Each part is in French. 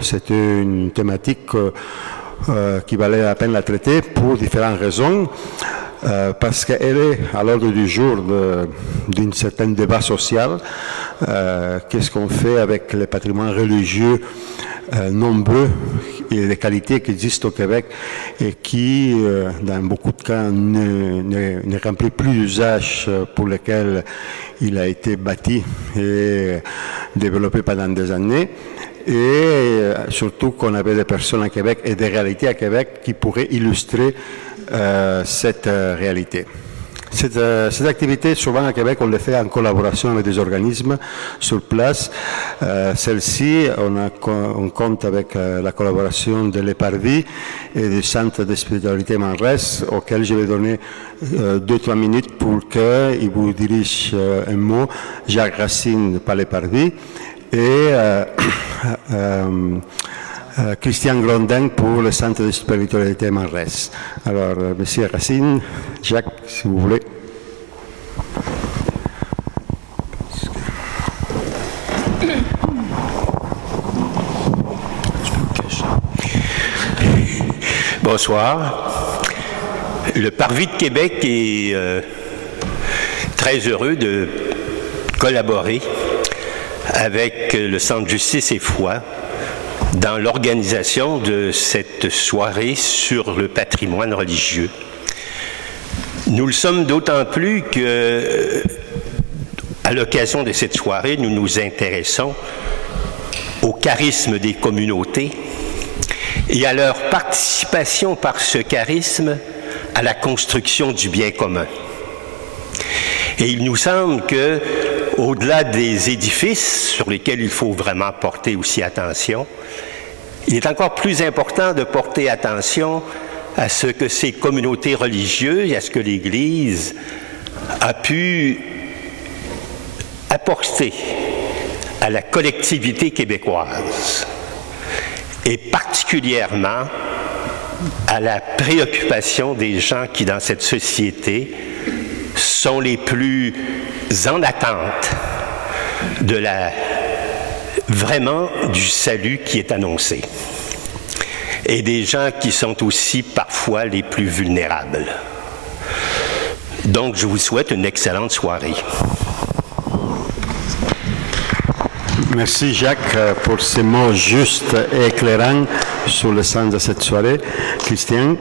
C'était une thématique qui valait la peine de la traiter pour différentes raisons. Parce qu'elle est à l'ordre du jour d'un certain débat social. Qu'est-ce qu'on fait avec les patrimoines religieux nombreux et les qualités qui existent au Québec et qui, dans beaucoup de cas, ne remplissent plus l'usage pour lequel il a été bâti et développé pendant des années. Et surtout qu'on avait des personnes à Québec et des réalités à Québec qui pourraient illustrer cette réalité. Cette activité, souvent à Québec, on le fait en collaboration avec des organismes sur place. Celle-ci, on compte avec la collaboration de l'EPARVI et du Centre de spiritualité Manresa, auquel je vais donner 2-3 minutes pour qu'il vous dirige un mot. Jacques Racine par l'EPARVI et Christian Grondin pour le Centre de spiritualité Manresa. Alors, Monsieur Racine, Jacques, si vous voulez. Bonsoir. Le Parvis de Québec est très heureux de collaborer avec le Centre Justice et Foi dans l'organisation de cette soirée sur le patrimoine religieux. Nous le sommes d'autant plus que, à l'occasion de cette soirée, nous nous intéressons au charisme des communautés et à leur participation par ce charisme à la construction du bien commun. Et il nous semble que, au-delà des édifices sur lesquels il faut vraiment porter aussi attention, il est encore plus important de porter attention à ce que ces communautés religieuses, à ce que l'Église a pu apporter à la collectivité québécoise, et particulièrement à la préoccupation des gens qui, dans cette société, sont les plus en attente de vraiment du salut qui est annoncé. Et des gens qui sont aussi parfois les plus vulnérables. Donc, je vous souhaite une excellente soirée. Merci Jacques pour ces mots justes et éclairants sur le sens de cette soirée. Christian.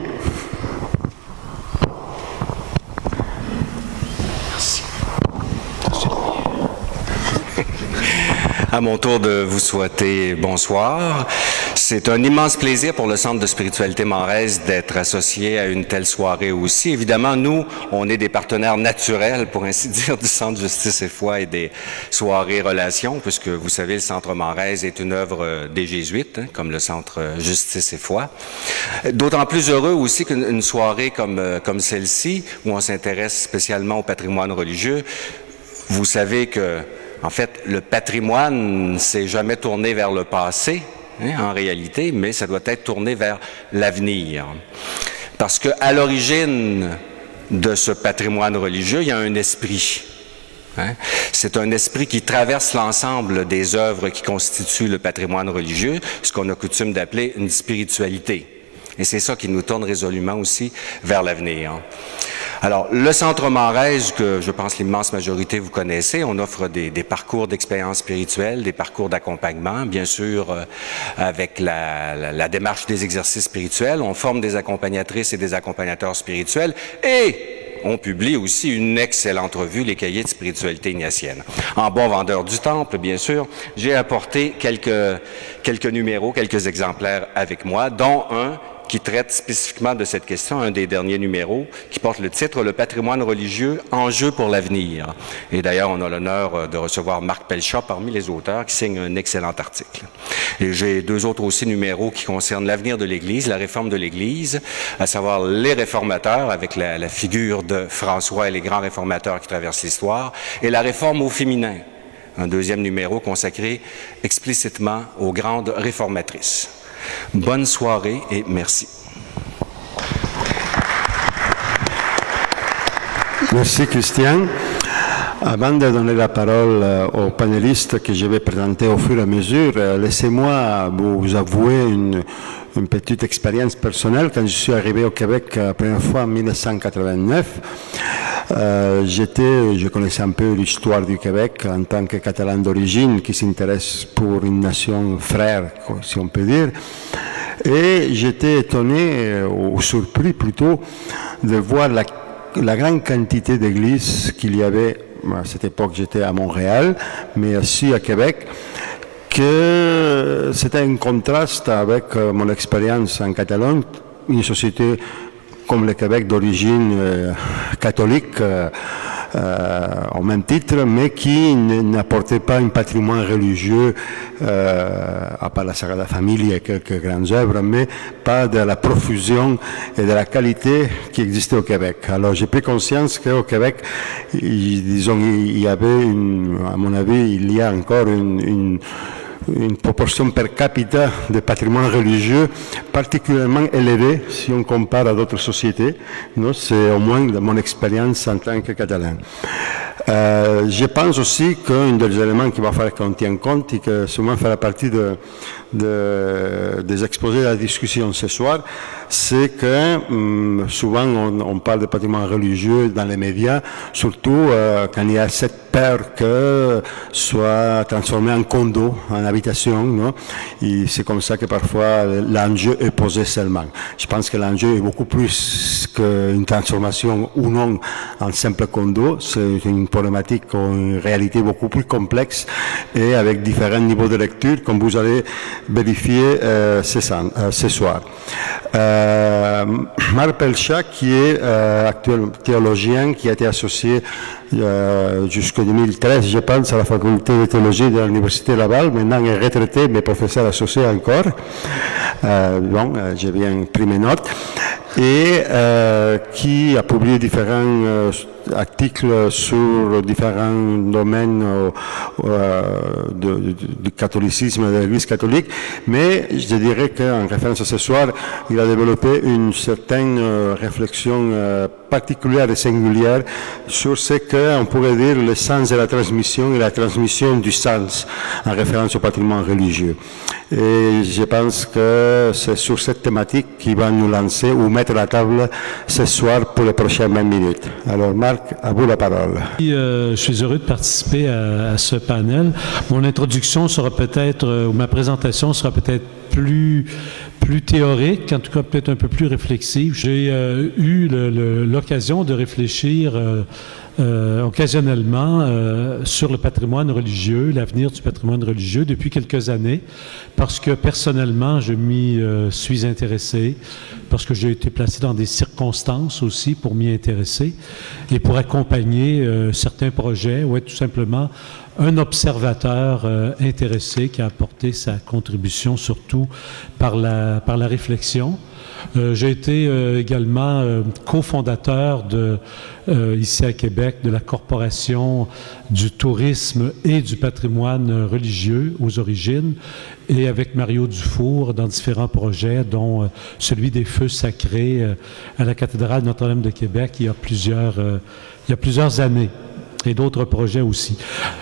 À mon tour de vous souhaiter bonsoir. C'est un immense plaisir pour le Centre de spiritualité Manresa d'être associé à une telle soirée aussi. Évidemment, nous, on est des partenaires naturels, pour ainsi dire, du Centre Justice et Foi et des soirées relations, puisque vous savez, le Centre Manresa est une œuvre des Jésuites, hein, comme le Centre Justice et Foi. D'autant plus heureux aussi qu'une soirée comme celle-ci, où on s'intéresse spécialement au patrimoine religieux. Vous savez que en fait, le patrimoine, c'est jamais tourné vers le passé, hein, en réalité, mais ça doit être tourné vers l'avenir. Parce qu'à l'origine de ce patrimoine religieux, il y a un esprit. Hein? C'est un esprit qui traverse l'ensemble des œuvres qui constituent le patrimoine religieux, ce qu'on a coutume d'appeler une spiritualité. Et c'est ça qui nous tourne résolument aussi vers l'avenir. Alors, le Centre Manresa, que je pense l'immense majorité vous connaissez, on offre des parcours d'expérience spirituelle, des parcours d'accompagnement, bien sûr, avec la démarche des exercices spirituels. On forme des accompagnatrices et des accompagnateurs spirituels et on publie aussi une excellente revue, les cahiers de spiritualité ignatienne. En bon vendeur du temple, bien sûr, j'ai apporté quelques numéros, quelques exemplaires avec moi, dont un qui traite spécifiquement de cette question, un des derniers numéros, qui porte le titre « Le patrimoine religieux, enjeu pour l'avenir ». Et d'ailleurs, on a l'honneur de recevoir Marc Pelchat parmi les auteurs, qui signe un excellent article. Et j'ai deux autres aussi numéros qui concernent l'avenir de l'Église, la réforme de l'Église, à savoir les réformateurs, avec la figure de François et les grands réformateurs qui traversent l'histoire, et la réforme au féminin, un deuxième numéro consacré explicitement aux grandes réformatrices. Bonne soirée et merci. Merci Christian. Avant de donner la parole aux panélistes que je vais présenter au fur et à mesure, laissez-moi vous avouer une petite expérience personnelle. Quand je suis arrivé au Québec la première fois en 1989, je connaissais un peu l'histoire du Québec en tant que Catalan d'origine qui s'intéresse pour une nation frère, si on peut dire. Et j'étais étonné, ou surpris plutôt, de voir la grande quantité d'églises qu'il y avait. À cette époque, j'étais à Montréal, mais aussi à Québec, que c'était un contraste avec mon expérience en Catalogne, une société comme le Québec d'origine catholique, au même titre, mais qui n'apportait pas un patrimoine religieux, à part la Sagrada Familia et quelques grandes œuvres, mais pas de la profusion et de la qualité qui existait au Québec. Alors j'ai pris conscience qu'au Québec, disons, il y avait, à mon avis, il y a encore une proportion per capita de patrimoine religieux particulièrement élevée si on compare à d'autres sociétés. C'est au moins de mon expérience en tant que Catalan. Je pense aussi qu'un des éléments qu'il va falloir qu'on tienne compte et que sûrement fera partie des exposés de la discussion ce soir, c'est que souvent on parle de patrimoine religieux dans les médias, surtout quand il y a cette peur que soit transformé en condo, en habitation, non? Et c'est comme ça que parfois l'enjeu est posé seulement. Je pense que l'enjeu est beaucoup plus qu'une transformation ou non en simple condo. C'est une problématique, une réalité beaucoup plus complexe et avec différents niveaux de lecture, comme vous allez vérifier ce soir. Marc Pelchat, qui est actuel théologien, qui a été associé jusqu'en 2013, je pense, à la faculté de théologie de l'Université Laval, maintenant est retraité, mais professeur associé encore. J'ai bien pris mes notes. Et qui a publié différents articles sur différents domaines du catholicisme et de l'Église catholique, mais je dirais qu'en référence à ce soir, il a développé une certaine réflexion particulière et singulière sur ce qu'on pourrait dire le sens de la transmission et la transmission du sens en référence au patrimoine religieux. Et je pense que c'est sur cette thématique qu'il va nous lancer ou mettre la table ce soir pour les prochaines 20 minutes. Alors Marc, à vous la parole. Je suis heureux de participer à ce panel. Mon introduction sera peut-être, ou ma présentation sera peut-être plus théorique, en tout cas peut-être un peu plus réflexive. J'ai eu l'occasion de réfléchir occasionnellement sur le patrimoine religieux, l'avenir du patrimoine religieux depuis quelques années, parce que personnellement, je m'y suis intéressé, parce que j'ai été placé dans des circonstances aussi pour m'y intéresser et pour accompagner certains projets, ou être tout simplement un observateur intéressé qui a apporté sa contribution surtout par la réflexion. J'ai été également cofondateur ici à Québec de la Corporation du tourisme et du patrimoine religieux aux origines, et avec Mario Dufour dans différents projets, dont celui des feux sacrés à la cathédrale Notre-Dame de Québec il y a plusieurs années. Et d'autres projets aussi.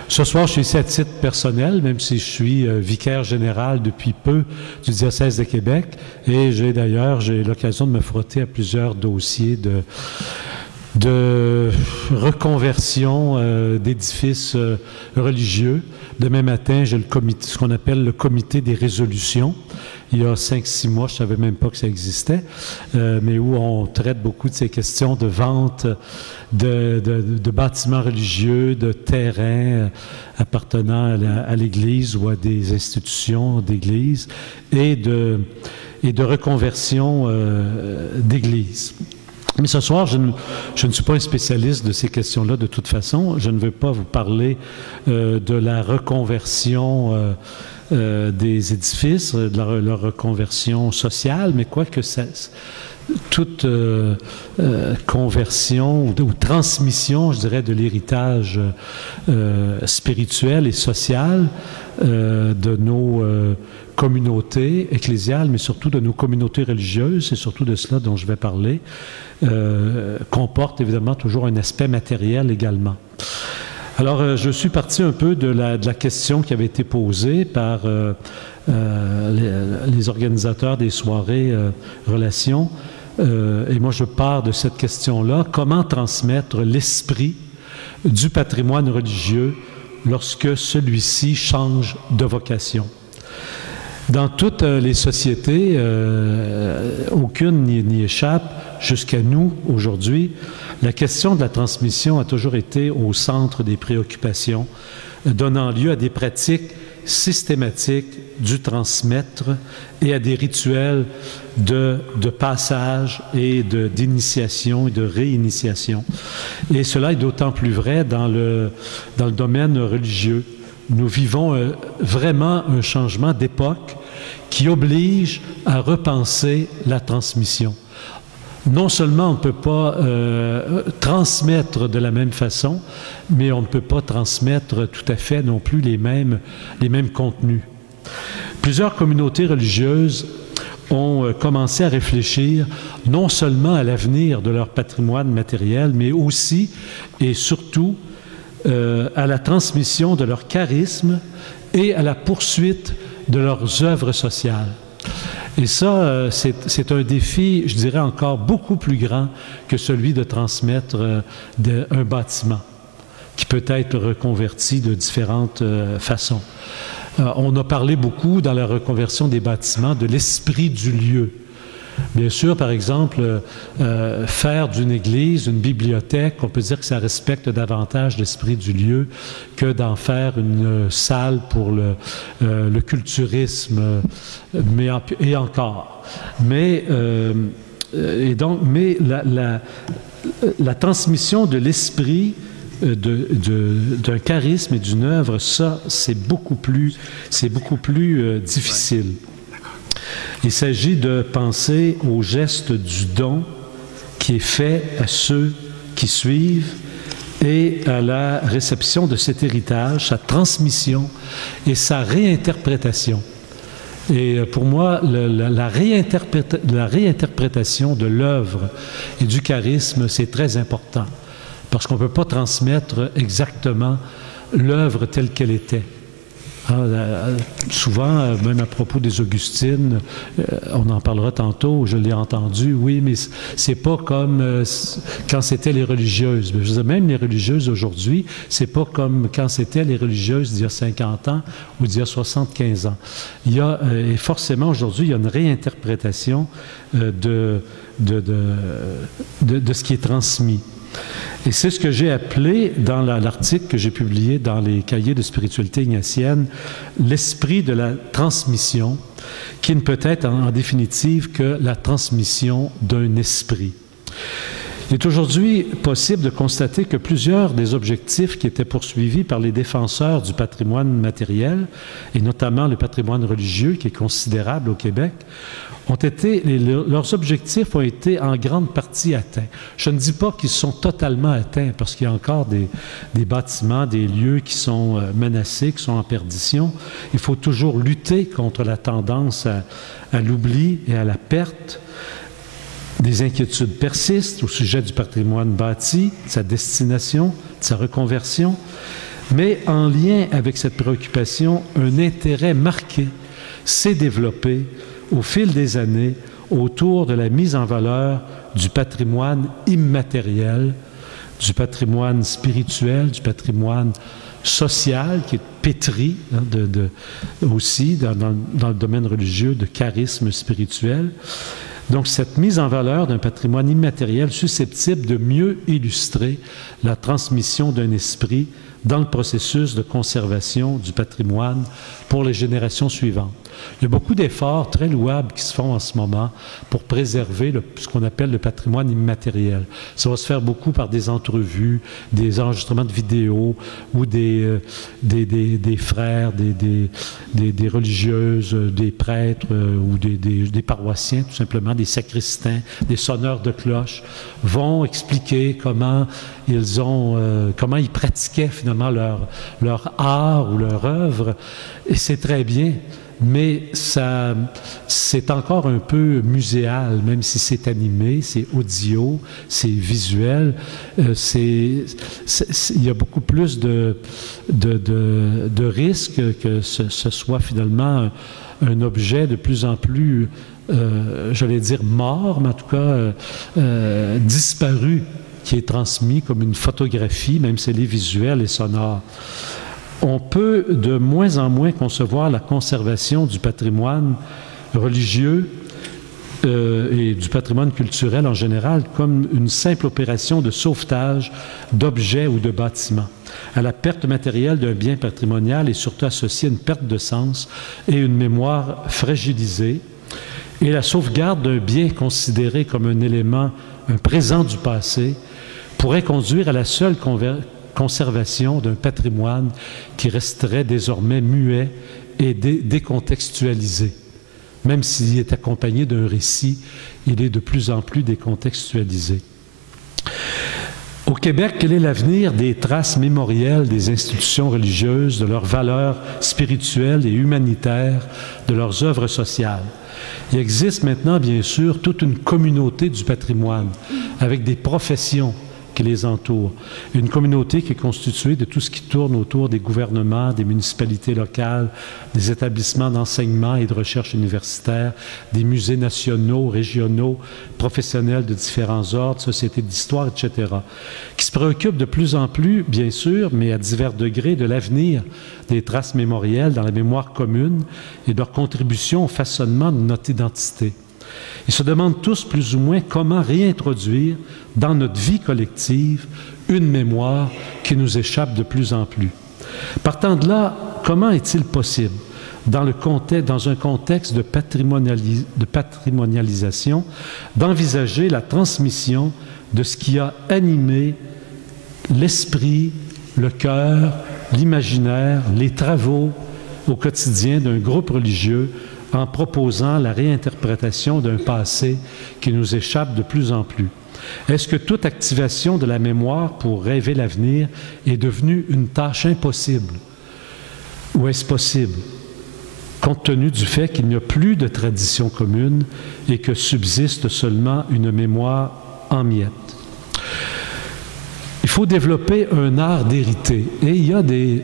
Ce soir, je suis ici à titre personnel, même si je suis vicaire général depuis peu du diocèse de Québec, et j'ai l'occasion de me frotter à plusieurs dossiers de reconversion d'édifices religieux. Demain matin, j'ai ce qu'on appelle le comité des résolutions. Il y a 5-6 mois, je ne savais même pas que ça existait, mais où on traite beaucoup de ces questions de vente de bâtiments religieux, de terrains appartenant à l'Église ou à des institutions d'Église, et de reconversion d'Église. Mais ce soir, je ne suis pas un spécialiste de ces questions-là de toute façon. Je ne veux pas vous parler de la reconversion des édifices, de leur reconversion sociale, mais quoique toute conversion ou transmission, je dirais, de l'héritage spirituel et social de nos communautés ecclésiales, mais surtout de nos communautés religieuses, c'est surtout de cela dont je vais parler, comporte évidemment toujours un aspect matériel également. Alors, je suis parti un peu de la question qui avait été posée par les organisateurs des soirées Relations. Et moi, je pars de cette question-là. Comment transmettre l'esprit du patrimoine religieux lorsque celui-ci change de vocation? Dans toutes les sociétés, aucune n'y échappe, jusqu'à nous aujourd'hui. La question de la transmission a toujours été au centre des préoccupations, donnant lieu à des pratiques systématiques du transmettre et à des rituels de passage et d'initiation et de réinitiation. Et cela est d'autant plus vrai dans le domaine religieux. Nous vivons vraiment un changement d'époque qui oblige à repenser la transmission. Non seulement on ne peut pas transmettre de la même façon, mais on ne peut pas transmettre tout à fait non plus les mêmes contenus. Plusieurs communautés religieuses ont commencé à réfléchir non seulement à l'avenir de leur patrimoine matériel, mais aussi et surtout à la transmission de leur charisme et à la poursuite de leurs œuvres sociales. Et ça, c'est un défi, je dirais, encore beaucoup plus grand que celui de transmettre un bâtiment qui peut être reconverti de différentes façons. On a parlé beaucoup dans la reconversion des bâtiments de l'esprit du lieu. Bien sûr, par exemple, faire d'une église une bibliothèque, on peut dire que ça respecte davantage l'esprit du lieu que d'en faire une salle pour le culturisme, et encore. Mais la transmission de l'esprit, d'un charisme et d'une œuvre, ça, c'est beaucoup plus difficile. Il s'agit de penser au geste du don qui est fait à ceux qui suivent et à la réception de cet héritage, sa transmission et sa réinterprétation. Et pour moi, la réinterprétation de l'œuvre et du charisme, c'est très important, parce qu'on ne peut pas transmettre exactement l'œuvre telle qu'elle était. Souvent, même à propos des Augustines, on en parlera tantôt, je l'ai entendu, oui, mais c'est pas comme quand c'était les religieuses. Je veux dire, même les religieuses aujourd'hui, c'est pas comme quand c'était les religieuses d'il y a 50 ans ou d'il y a 75 ans. Et forcément, aujourd'hui, il y a une réinterprétation de ce qui est transmis. Et c'est ce que j'ai appelé, dans l'article que j'ai publié dans les cahiers de spiritualité ignatienne, l'esprit de la transmission, qui ne peut être en définitive que la transmission d'un esprit. Il est aujourd'hui possible de constater que plusieurs des objectifs qui étaient poursuivis par les défenseurs du patrimoine matériel, et notamment le patrimoine religieux, qui est considérable au Québec, leurs objectifs ont été en grande partie atteints. Je ne dis pas qu'ils sont totalement atteints, parce qu'il y a encore des bâtiments, des lieux qui sont menacés, qui sont en perdition. Il faut toujours lutter contre la tendance à l'oubli et à la perte. Des inquiétudes persistent au sujet du patrimoine bâti, de sa destination, de sa reconversion. Mais en lien avec cette préoccupation, un intérêt marqué s'est développé au fil des années autour de la mise en valeur du patrimoine immatériel, du patrimoine spirituel, du patrimoine social qui est pétri aussi dans le domaine religieux de charisme spirituel. Donc, cette mise en valeur d'un patrimoine immatériel susceptible de mieux illustrer la transmission d'un esprit dans le processus de conservation du patrimoine pour les générations suivantes. Il y a beaucoup d'efforts très louables qui se font en ce moment pour préserver ce qu'on appelle le patrimoine immatériel. Ça va se faire beaucoup par des entrevues, des enregistrements de vidéos ou des frères, des religieuses, des prêtres ou des paroissiens, tout simplement, des sacristains, des sonneurs de cloches, vont expliquer comment ils pratiquaient finalement leur art ou leur œuvre. Et c'est très bien. mais c'est encore un peu muséal, même si c'est animé, c'est audio, c'est visuel. Il y a beaucoup plus de risques que ce soit finalement un objet de plus en plus, j'allais dire mort, mais en tout cas disparu, qui est transmis comme une photographie, même si elle est visuelle et sonore. On peut de moins en moins concevoir la conservation du patrimoine religieux et du patrimoine culturel en général comme une simple opération de sauvetage d'objets ou de bâtiments. À la perte matérielle d'un bien patrimonial est surtout associée une perte de sens et une mémoire fragilisée. Et la sauvegarde d'un bien considéré comme un élément, un présent du passé, pourrait conduire à la seule conservation d'un patrimoine qui resterait désormais muet et décontextualisé. Même s'il est accompagné d'un récit, il est de plus en plus décontextualisé. Au Québec, quel est l'avenir des traces mémorielles des institutions religieuses, de leurs valeurs spirituelles et humanitaires, de leurs œuvres sociales? Il existe maintenant, bien sûr, toute une communauté du patrimoine, avec des professions qui les entourent. Une communauté qui est constituée de tout ce qui tourne autour des gouvernements, des municipalités locales, des établissements d'enseignement et de recherche universitaire, des musées nationaux, régionaux, professionnels de différents ordres, sociétés d'histoire, etc., qui se préoccupent de plus en plus, bien sûr, mais à divers degrés, de l'avenir des traces mémorielles dans la mémoire commune et de leur contribution au façonnement de notre identité. Ils se demandent tous plus ou moins comment réintroduire dans notre vie collective une mémoire qui nous échappe de plus en plus. Partant de là, comment est-il possible, dans un contexte de patrimonialisation, d'envisager la transmission de ce qui a animé l'esprit, le cœur, l'imaginaire, les travaux au quotidien d'un groupe religieux en proposant la réinterprétation d'un passé qui nous échappe de plus en plus? Est-ce que toute activation de la mémoire pour rêver l'avenir est devenue une tâche impossible? Ou est-ce possible, compte tenu du fait qu'il n'y a plus de tradition commune et que subsiste seulement une mémoire en miettes? Il faut développer un art d'hériter. Et il y a des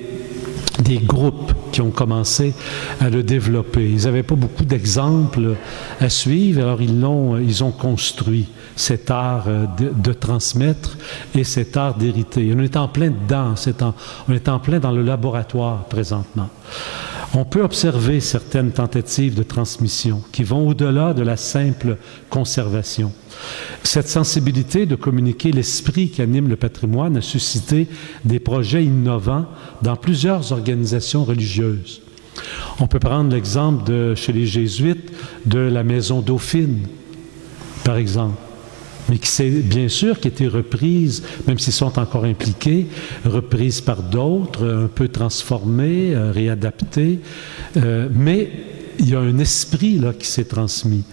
groupes qui ont commencé à le développer. Ils n'avaient pas beaucoup d'exemples à suivre, alors ils ont construit cet art de transmettre et cet art d'hériter. On est en plein dedans, on est en plein dans le laboratoire présentement. On peut observer certaines tentatives de transmission qui vont au-delà de la simple conservation. Cette sensibilité de communiquer l'esprit qui anime le patrimoine a suscité des projets innovants dans plusieurs organisations religieuses. On peut prendre l'exemple chez les Jésuites de la Maison Dauphine, par exemple, mais qui s'est bien sûr qui a été reprise, même s'ils sont encore impliqués, reprise par d'autres, un peu transformée, réadaptée, mais il y a un esprit là, qui s'est transmis.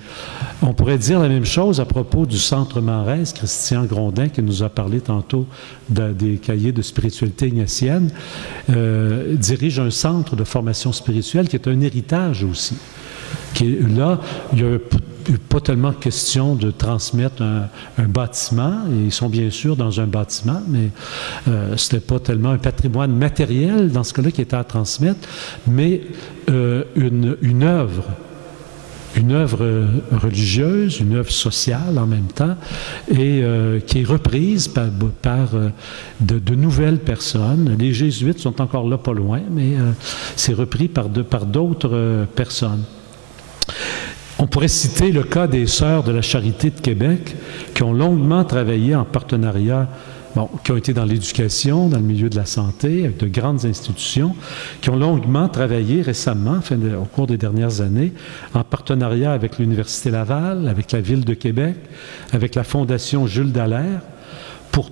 On pourrait dire la même chose à propos du Centre Marès. Christian Grondin, qui nous a parlé tantôt des cahiers de spiritualité ignatienne, dirige un centre de formation spirituelle qui est un héritage aussi. Là, il n'y a pas tellement question de transmettre un bâtiment, et ils sont bien sûr dans un bâtiment, mais ce n'était pas tellement un patrimoine matériel dans ce cas-là qui était à transmettre, mais une œuvre religieuse, une œuvre sociale en même temps, et qui est reprise par de nouvelles personnes. Les Jésuites sont encore là pas loin, mais c'est repris par d'autres personnes. On pourrait citer le cas des Sœurs de la Charité de Québec qui ont longuement travaillé en partenariat, qui ont été dans l'éducation, dans le milieu de la santé, avec de grandes institutions, qui ont longuement travaillé récemment, au cours des dernières années, en partenariat avec l'Université Laval, avec la Ville de Québec, avec la Fondation Jules Dallaire, pour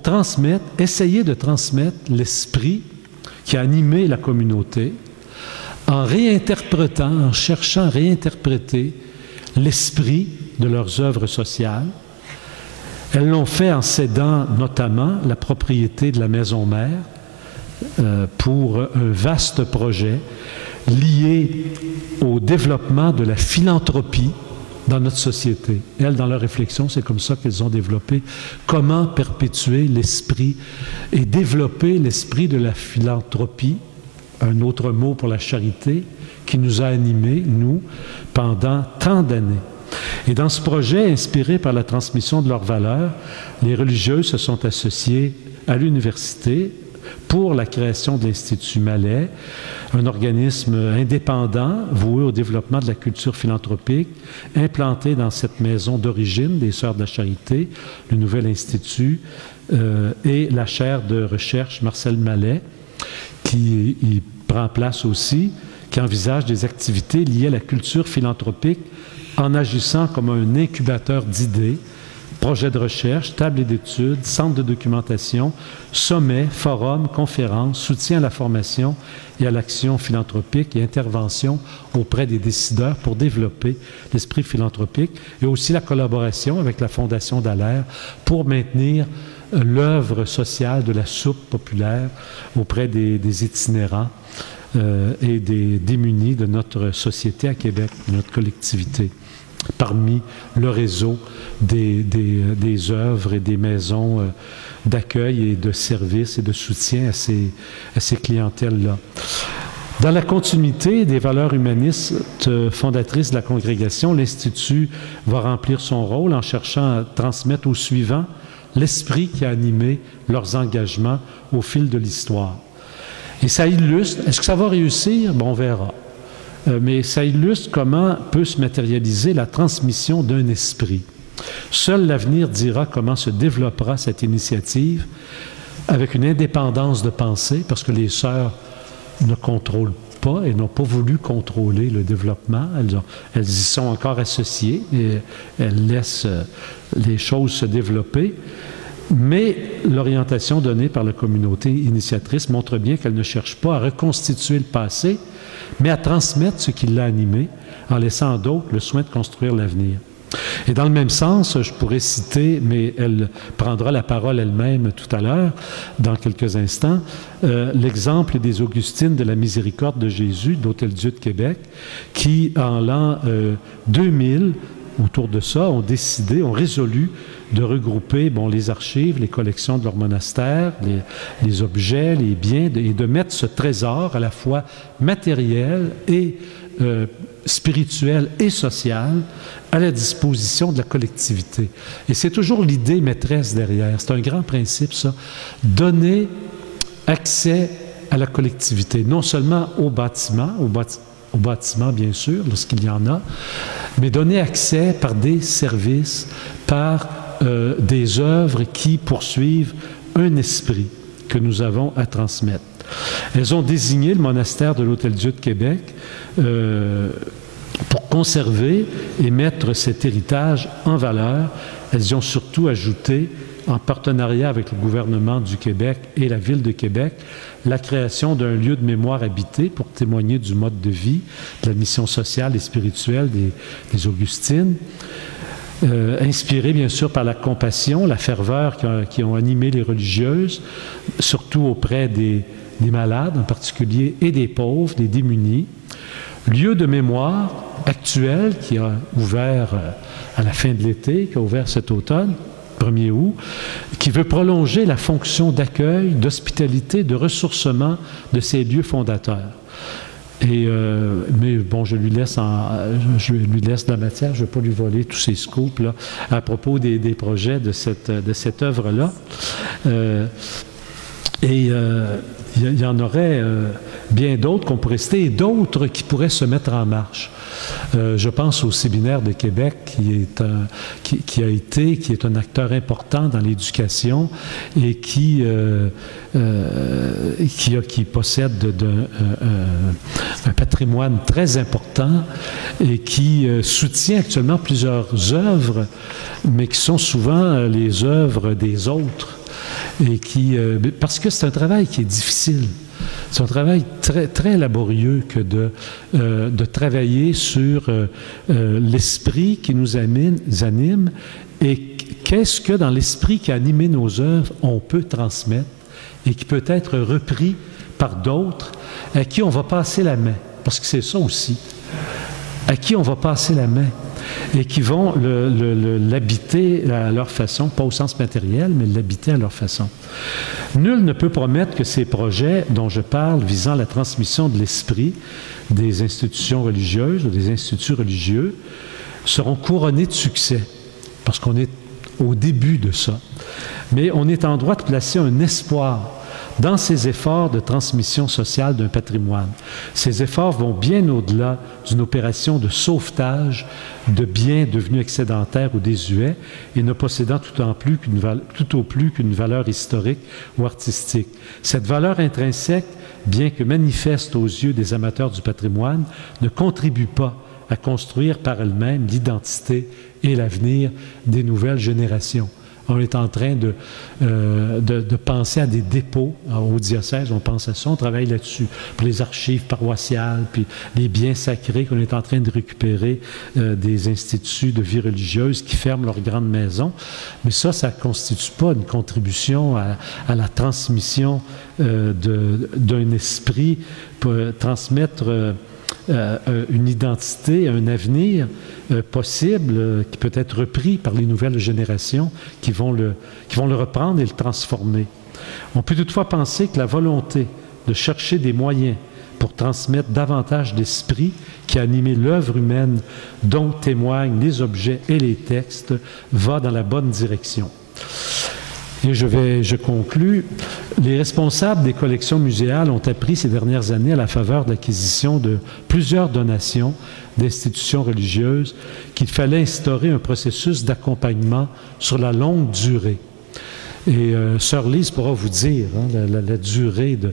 essayer de transmettre l'esprit qui a animé la communauté, en cherchant à réinterpréter l'esprit de leurs œuvres sociales. Elles l'ont fait en cédant notamment la propriété de la maison mère pour un vaste projet liées au développement de la philanthropie dans notre société. Elles, dans leur réflexion, c'est comme ça qu'elles ont développé comment perpétuer l'esprit et développer l'esprit de la philanthropie, un autre mot pour la charité, qui nous a animés, nous, pendant tant d'années. Et dans ce projet, inspiré par la transmission de leurs valeurs, les religieuses se sont associées à l'université pour la création de l'Institut Mallet, un organisme indépendant voué au développement de la culture philanthropique, implanté dans cette maison d'origine des Sœurs de la Charité, le nouvel institut, et la chaire de recherche Marcel Mallet, qui y prend place aussi, qui envisage des activités liées à la culture philanthropique en agissant comme un incubateur d'idées, projets de recherche, tables d'études, centres de documentation, sommets, forums, conférences, soutien à la formation et à l'action philanthropique et intervention auprès des décideurs pour développer l'esprit philanthropique et aussi la collaboration avec la Fondation Dallaire pour maintenir l'œuvre sociale de la soupe populaire auprès des itinérants et des démunis de notre société à Québec, de notre collectivité, parmi le réseau des œuvres et des maisons d'accueil et de services et de soutien à ces clientèles-là. Dans la continuité des valeurs humanistes fondatrices de la congrégation, l'Institut va remplir son rôle en cherchant à transmettre aux suivants l'esprit qui a animé leurs engagements au fil de l'histoire. Et ça illustre, est-ce que ça va réussir? Bon, on verra. Mais ça illustre comment peut se matérialiser la transmission d'un esprit. Seul l'avenir dira comment se développera cette initiative avec une indépendance de pensée, parce que les sœurs ne contrôlent pas et n'ont pas voulu contrôler le développement. Elles y sont encore associées et elles laissent les choses se développer. Mais l'orientation donnée par la communauté initiatrice montre bien qu'elle ne cherche pas à reconstituer le passé, mais à transmettre ce qui l'a animé en laissant à d'autres le soin de construire l'avenir. Et dans le même sens, je pourrais citer, mais elle prendra la parole elle-même tout à l'heure, dans quelques instants, l'exemple des Augustines de la Miséricorde de Jésus, d'Hôtel-Dieu de Québec, qui, en l'an 2000, autour de ça, ont résolu de regrouper les archives, les collections de leur monastère, les objets, les biens, et de mettre ce trésor à la fois matériel et spirituel et social à la disposition de la collectivité. Et c'est toujours l'idée maîtresse derrière. C'est un grand principe, ça. Donner accès à la collectivité, non seulement au bâtiment bien sûr, lorsqu'il y en a, mais donner accès par des services, par des œuvres qui poursuivent un esprit que nous avons à transmettre. Elles ont désigné le monastère de l'Hôtel-Dieu de Québec pour conserver et mettre cet héritage en valeur. Elles y ont surtout ajouté, en partenariat avec le gouvernement du Québec et la Ville de Québec, la création d'un lieu de mémoire habité pour témoigner du mode de vie, de la mission sociale et spirituelle des Augustines. Inspiré bien sûr par la compassion, la ferveur qui ont animé les religieuses, surtout auprès des malades en particulier et des pauvres, des démunis. Lieu de mémoire actuel qui a ouvert à la fin de l'été, qui a ouvert cet automne, 1er août, qui veut prolonger la fonction d'accueil, d'hospitalité, de ressourcement de ces lieux fondateurs. Mais bon, je lui laisse la matière, je ne vais pas lui voler tous ces scoops là, à propos des projets de cette œuvre-là. Il y en aurait bien d'autres qu'on pourrait citer et d'autres qui pourraient se mettre en marche. Je pense au Séminaire de Québec qui est un acteur important dans l'éducation et qui possède un patrimoine très important et qui soutient actuellement plusieurs œuvres, mais qui sont souvent les œuvres des autres. Et parce que c'est un travail qui est difficile. C'est un travail très, très laborieux que de travailler sur l'esprit qui nous anime et qu'est-ce que dans l'esprit qui a animé nos œuvres, on peut transmettre et qui peut être repris par d'autres à qui on va passer la main. parce que c'est ça aussi, à qui on va passer la main et qui vont l'habiter à leur façon, pas au sens matériel, mais l'habiter à leur façon. Nul ne peut promettre que ces projets dont je parle visant la transmission de l'esprit des institutions religieuses ou des instituts religieux seront couronnés de succès, parce qu'on est au début de ça. Mais on est en droit de placer un espoir dans ces efforts de transmission sociale d'un patrimoine. Ces efforts vont bien au-delà d'une opération de sauvetage de biens devenus excédentaires ou désuets et ne possédant tout au plus qu'une valeur historique ou artistique. Cette valeur intrinsèque, bien que manifeste aux yeux des amateurs du patrimoine, ne contribue pas à construire par elle-même l'identité et l'avenir des nouvelles générations. On est en train de penser à des dépôts au diocèse, on pense à ça, on travaille là-dessus, pour les archives paroissiales, puis les biens sacrés qu'on est en train de récupérer des instituts de vie religieuse qui ferment leurs grandes maisons. Mais ça ne constitue pas une contribution à la transmission d'un esprit, pour transmettre une identité, un avenir possible qui peut être repris par les nouvelles générations qui vont le reprendre et le transformer. On peut toutefois penser que la volonté de chercher des moyens pour transmettre davantage d'esprit qui a animé l'œuvre humaine dont témoignent les objets et les textes va dans la bonne direction. Et je conclus. Les responsables des collections muséales ont appris ces dernières années, à la faveur de l'acquisition de plusieurs donations d'institutions religieuses, qu'il fallait instaurer un processus d'accompagnement sur la longue durée. Et Sœur Lise pourra vous dire la durée de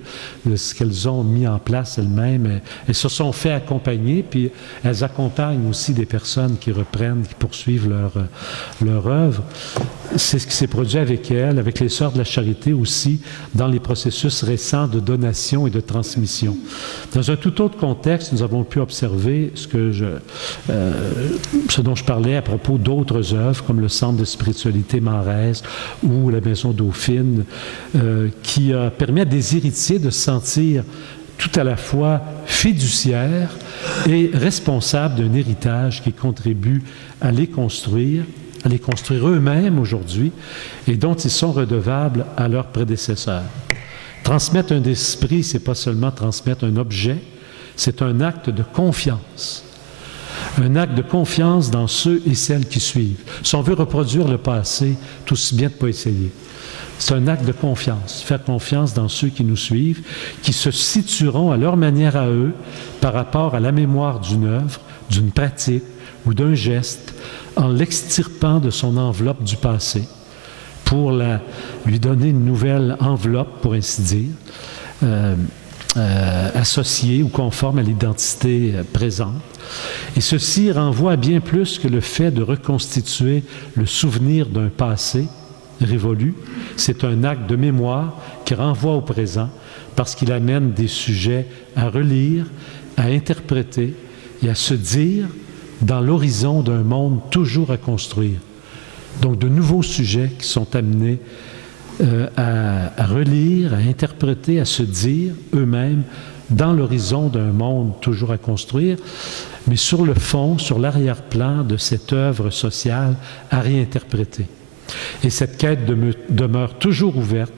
ce qu'elles ont mis en place elles-mêmes. Elles se sont fait accompagner, puis elles accompagnent aussi des personnes qui reprennent, qui poursuivent leur œuvre. C'est ce qui s'est produit avec elles, avec les Sœurs de la Charité aussi, dans les processus récents de donation et de transmission. Dans un tout autre contexte, nous avons pu observer ce dont je parlais à propos d'autres œuvres, comme le Centre de spiritualité Marès ou la Maison Dauphine, qui a permis à des héritiers de se sentir tout à la fois fiduciaires et responsables d'un héritage qui contribue à les construire eux-mêmes aujourd'hui et dont ils sont redevables à leurs prédécesseurs. Transmettre un esprit, c'est pas seulement transmettre un objet, c'est un acte de confiance. Un acte de confiance dans ceux et celles qui suivent. Si on veut reproduire le passé, tout aussi bien de ne pas essayer. C'est un acte de confiance, faire confiance dans ceux qui nous suivent, qui se situeront à leur manière à eux par rapport à la mémoire d'une œuvre, d'une pratique ou d'un geste, en l'extirpant de son enveloppe du passé, pour lui donner une nouvelle enveloppe, pour ainsi dire, associée ou conforme à l'identité présente. Et ceci renvoie à bien plus que le fait de reconstituer le souvenir d'un passé révolu. C'est un acte de mémoire qui renvoie au présent parce qu'il amène des sujets à relire, à interpréter et à se dire dans l'horizon d'un monde toujours à construire. Donc de nouveaux sujets qui sont amenés à relire, à interpréter, à se dire eux-mêmes dans l'horizon d'un monde toujours à construire, mais sur le fond, sur l'arrière-plan de cette œuvre sociale à réinterpréter. Et cette quête demeure toujours ouverte,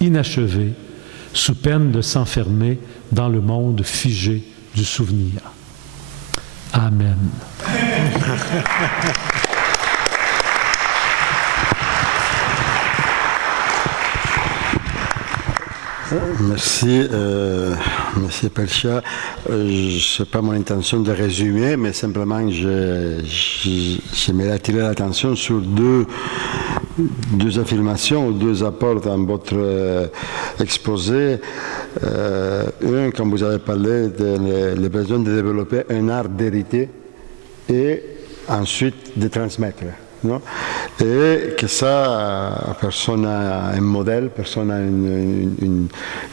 inachevée, sous peine de s'enfermer dans le monde figé du souvenir. Amen. Merci, Monsieur Pelcha. Ce n'est pas mon intention de résumer, mais simplement j'aimerais attirer l'attention sur deux affirmations, deux apports dans votre exposé. Un, quand vous avez parlé de besoin de développer un art d'hériter et ensuite de transmettre. Non? Et que ça, personne n'a un modèle, personne n'a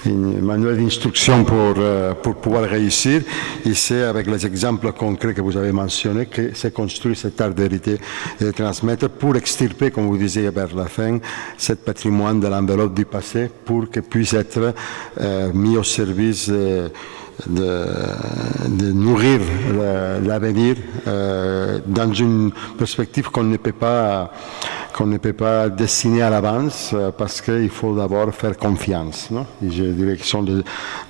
une manuel d'instruction pour pouvoir réussir. Et c'est avec les exemples concrets que vous avez mentionnés que s'est construit cet art d'hériter et de transmettre pour extirper, comme vous disiez vers la fin, ce patrimoine de l'enveloppe du passé pour qu'il puisse être mis au service nourrir l'avenir dans une perspective qu'on ne peut pas dessiner à l'avance parce qu'il faut d'abord faire confiance. Non? Et je dirais que ce sont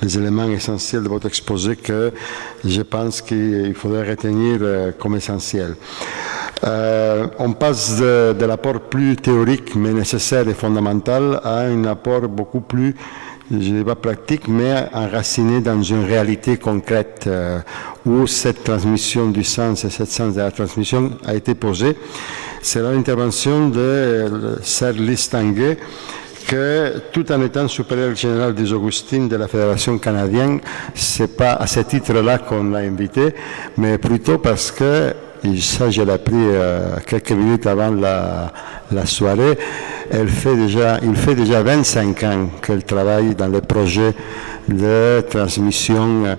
les éléments essentiels de votre exposé que je pense qu'il faudrait retenir comme essentiels. On passe de l'apport plus théorique mais nécessaire et fondamental à un apport beaucoup plus, je ne dirais pas pratique, mais enraciné dans une réalité concrète où cette transmission du sens et cette sens de la transmission a été posée. C'est l'intervention de Sir Lys Tanguay, que tout en étant supérieur général des Augustines de la Fédération canadienne, ce n'est pas à ce titre-là qu'on l'a invité, mais plutôt parce que, et ça je l'ai appris quelques minutes avant la soirée, il fait déjà 25 ans qu'elle travaille dans le projet de transmission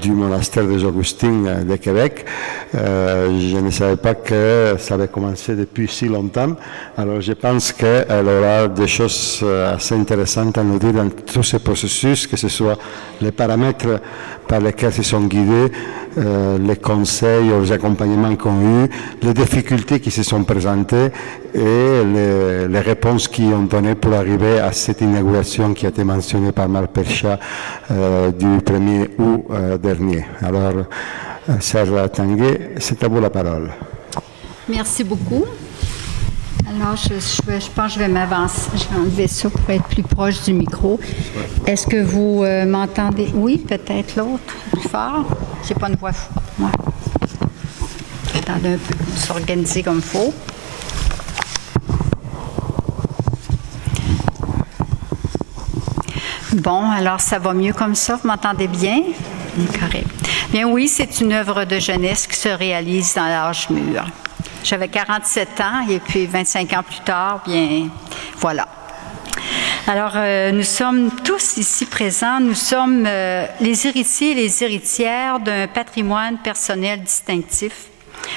du monastère des Augustines de Québec. Je ne savais pas que ça avait commencé depuis si longtemps. Alors je pense qu'elle aura des choses assez intéressantes à nous dire dans tous ces processus, que ce soit les paramètres par lesquels ils sont guidés, les conseils, les accompagnements qu'on a eus, les difficultés qui se sont présentées et les réponses qu'ils ont données pour arriver à cette inauguration qui a été mentionnée par Marc Percha du 1er août dernier. Alors, Sir Tanguay, c'est à vous la parole. Merci beaucoup. Alors, je pense que je vais m'avancer. Je vais enlever ça pour être plus proche du micro. Est-ce que vous m'entendez? Oui, peut-être l'autre, plus fort. Je n'ai pas une voix forte, moi. Attendez un peu, s'organiser comme il faut. Bon, alors ça va mieux comme ça, vous m'entendez bien? Correct. Bien oui, c'est une œuvre de jeunesse qui se réalise dans l'âge mûr. J'avais 47 ans et puis 25 ans plus tard, bien voilà. Alors, nous sommes tous ici présents, nous sommes les héritiers et les héritières d'un patrimoine personnel distinctif,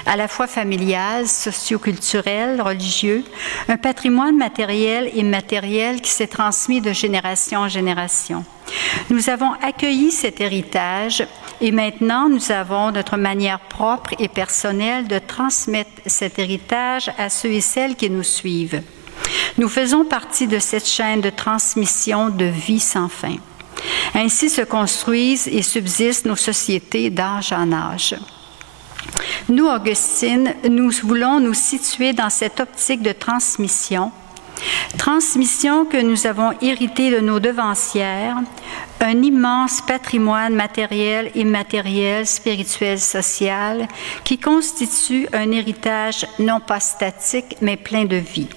à la fois familial, socio-culturel, religieux, un patrimoine matériel et immatériel qui s'est transmis de génération en génération. Nous avons accueilli cet héritage et maintenant nous avons notre manière propre et personnelle de transmettre cet héritage à ceux et celles qui nous suivent. Nous faisons partie de cette chaîne de transmission de vie sans fin. Ainsi se construisent et subsistent nos sociétés d'âge en âge. Nous, Augustine, nous voulons nous situer dans cette optique de transmission que nous avons héritée de nos devancières, un immense patrimoine matériel, immatériel, spirituel, social, qui constitue un héritage non pas statique, mais plein de vie.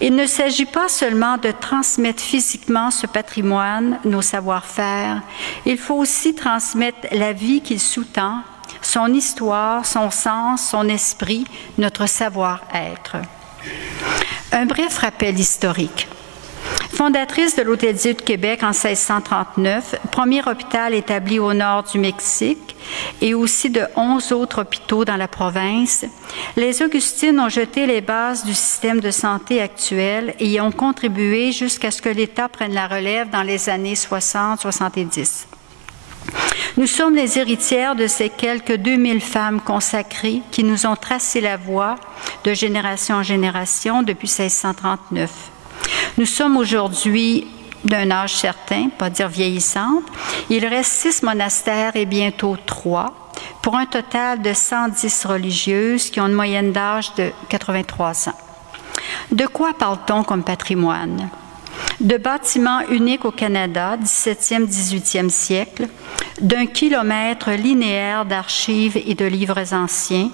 Il ne s'agit pas seulement de transmettre physiquement ce patrimoine, nos savoir-faire, il faut aussi transmettre la vie qu'il sous-tend, son histoire, son sens, son esprit, notre savoir-être. Un bref rappel historique. Fondatrice de l'Hôtel-Dieu de Québec en 1639, premier hôpital établi au nord du Mexique et aussi de 11 autres hôpitaux dans la province, les Augustines ont jeté les bases du système de santé actuel et y ont contribué jusqu'à ce que l'État prenne la relève dans les années 60-70. Nous sommes les héritières de ces quelques 2000 femmes consacrées qui nous ont tracé la voie de génération en génération depuis 1639. Nous sommes aujourd'hui d'un âge certain, pas dire vieillissante. Il reste 6 monastères et bientôt 3, pour un total de 110 religieuses qui ont une moyenne d'âge de 83 ans. De quoi parle-t-on comme patrimoine? De bâtiments uniques au Canada, 17e, 18e siècle, d'un kilomètre linéaire d'archives et de livres anciens,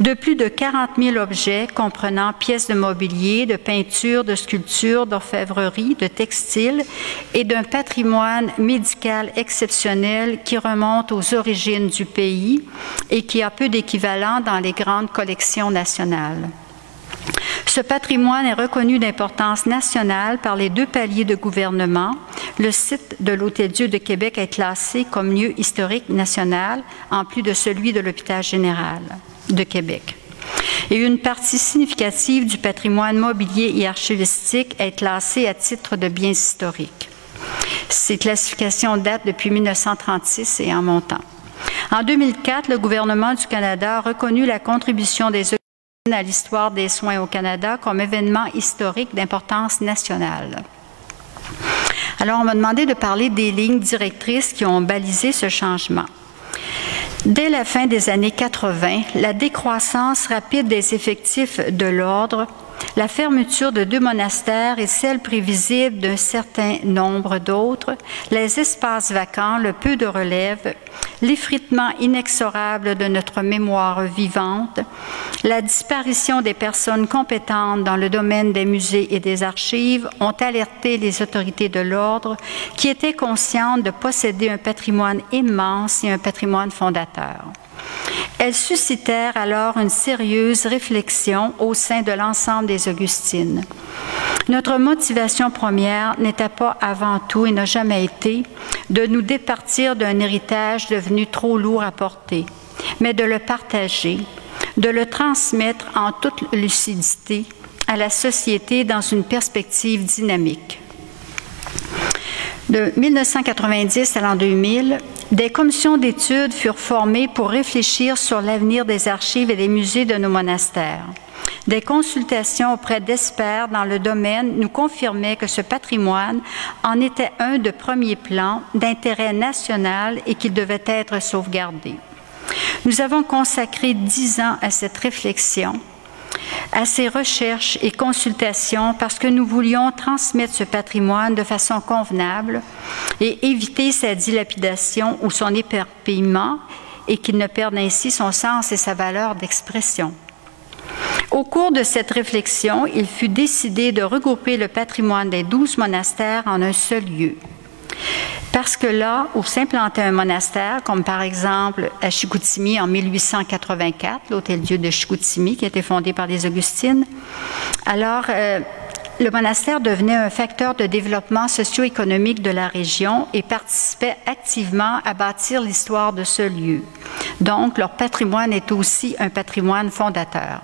de plus de 40 000 objets comprenant pièces de mobilier, de peintures, de sculptures, d'orfèvrerie, de textiles et d'un patrimoine médical exceptionnel qui remonte aux origines du pays et qui a peu d'équivalent dans les grandes collections nationales. Ce patrimoine est reconnu d'importance nationale par les 2 paliers de gouvernement. Le site de l'Hôtel-Dieu de Québec est classé comme lieu historique national, en plus de celui de l'Hôpital général de Québec. Et une partie significative du patrimoine mobilier et archivistique est classée à titre de biens historiques. Ces classifications datent depuis 1936 et en montant. En 2004, le gouvernement du Canada a reconnu la contribution des Augustines à l'histoire des soins au Canada comme événement historique d'importance nationale. Alors, on m'a demandé de parler des lignes directrices qui ont balisé ce changement. Dès la fin des années 80, la décroissance rapide des effectifs de l'Ordre, la fermeture de 2 monastères et celle prévisible d'un certain nombre d'autres, les espaces vacants, le peu de relève, l'effritement inexorable de notre mémoire vivante, la disparition des personnes compétentes dans le domaine des musées et des archives ont alerté les autorités de l'Ordre qui étaient conscientes de posséder un patrimoine immense et un patrimoine fondateur. Elles suscitèrent alors une sérieuse réflexion au sein de l'ensemble des Augustines. Notre motivation première n'était pas avant tout et n'a jamais été de nous départir d'un héritage devenu trop lourd à porter, mais de le partager, de le transmettre en toute lucidité à la société dans une perspective dynamique. De 1990 à l'an 2000, des commissions d'études furent formées pour réfléchir sur l'avenir des archives et des musées de nos monastères. Des consultations auprès d'experts dans le domaine nous confirmaient que ce patrimoine en était un de premier plan, d'intérêt national et qu'il devait être sauvegardé. Nous avons consacré 10 ans à cette réflexion, à ces recherches et consultations parce que nous voulions transmettre ce patrimoine de façon convenable et éviter sa dilapidation ou son éparpillement et qu'il ne perde ainsi son sens et sa valeur d'expression. Au cours de cette réflexion, il fut décidé de regrouper le patrimoine des 12 monastères en un seul lieu. Parce que là où s'implantait un monastère, comme par exemple à Chicoutimi en 1884, l'Hôtel-Dieu de Chicoutimi qui a été fondé par les Augustines, alors le monastère devenait un facteur de développement socio-économique de la région et participait activement à bâtir l'histoire de ce lieu. Donc, leur patrimoine est aussi un patrimoine fondateur.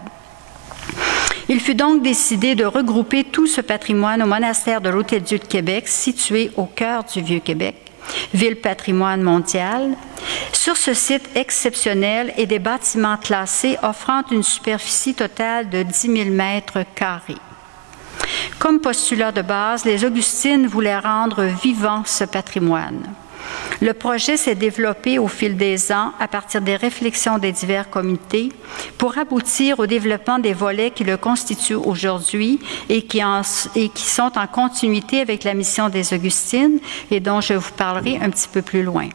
Il fut donc décidé de regrouper tout ce patrimoine au monastère de l'Hôtel-Dieu de Québec, situé au cœur du Vieux-Québec, ville patrimoine mondial, sur ce site exceptionnel et des bâtiments classés offrant une superficie totale de 10 000 mètres carrés. Comme postulat de base, les Augustines voulaient rendre vivant ce patrimoine. Le projet s'est développé au fil des ans à partir des réflexions des divers comités pour aboutir au développement des volets qui le constituent aujourd'hui et qui sont en continuité avec la mission des Augustines et dont je vous parlerai un petit peu plus loin.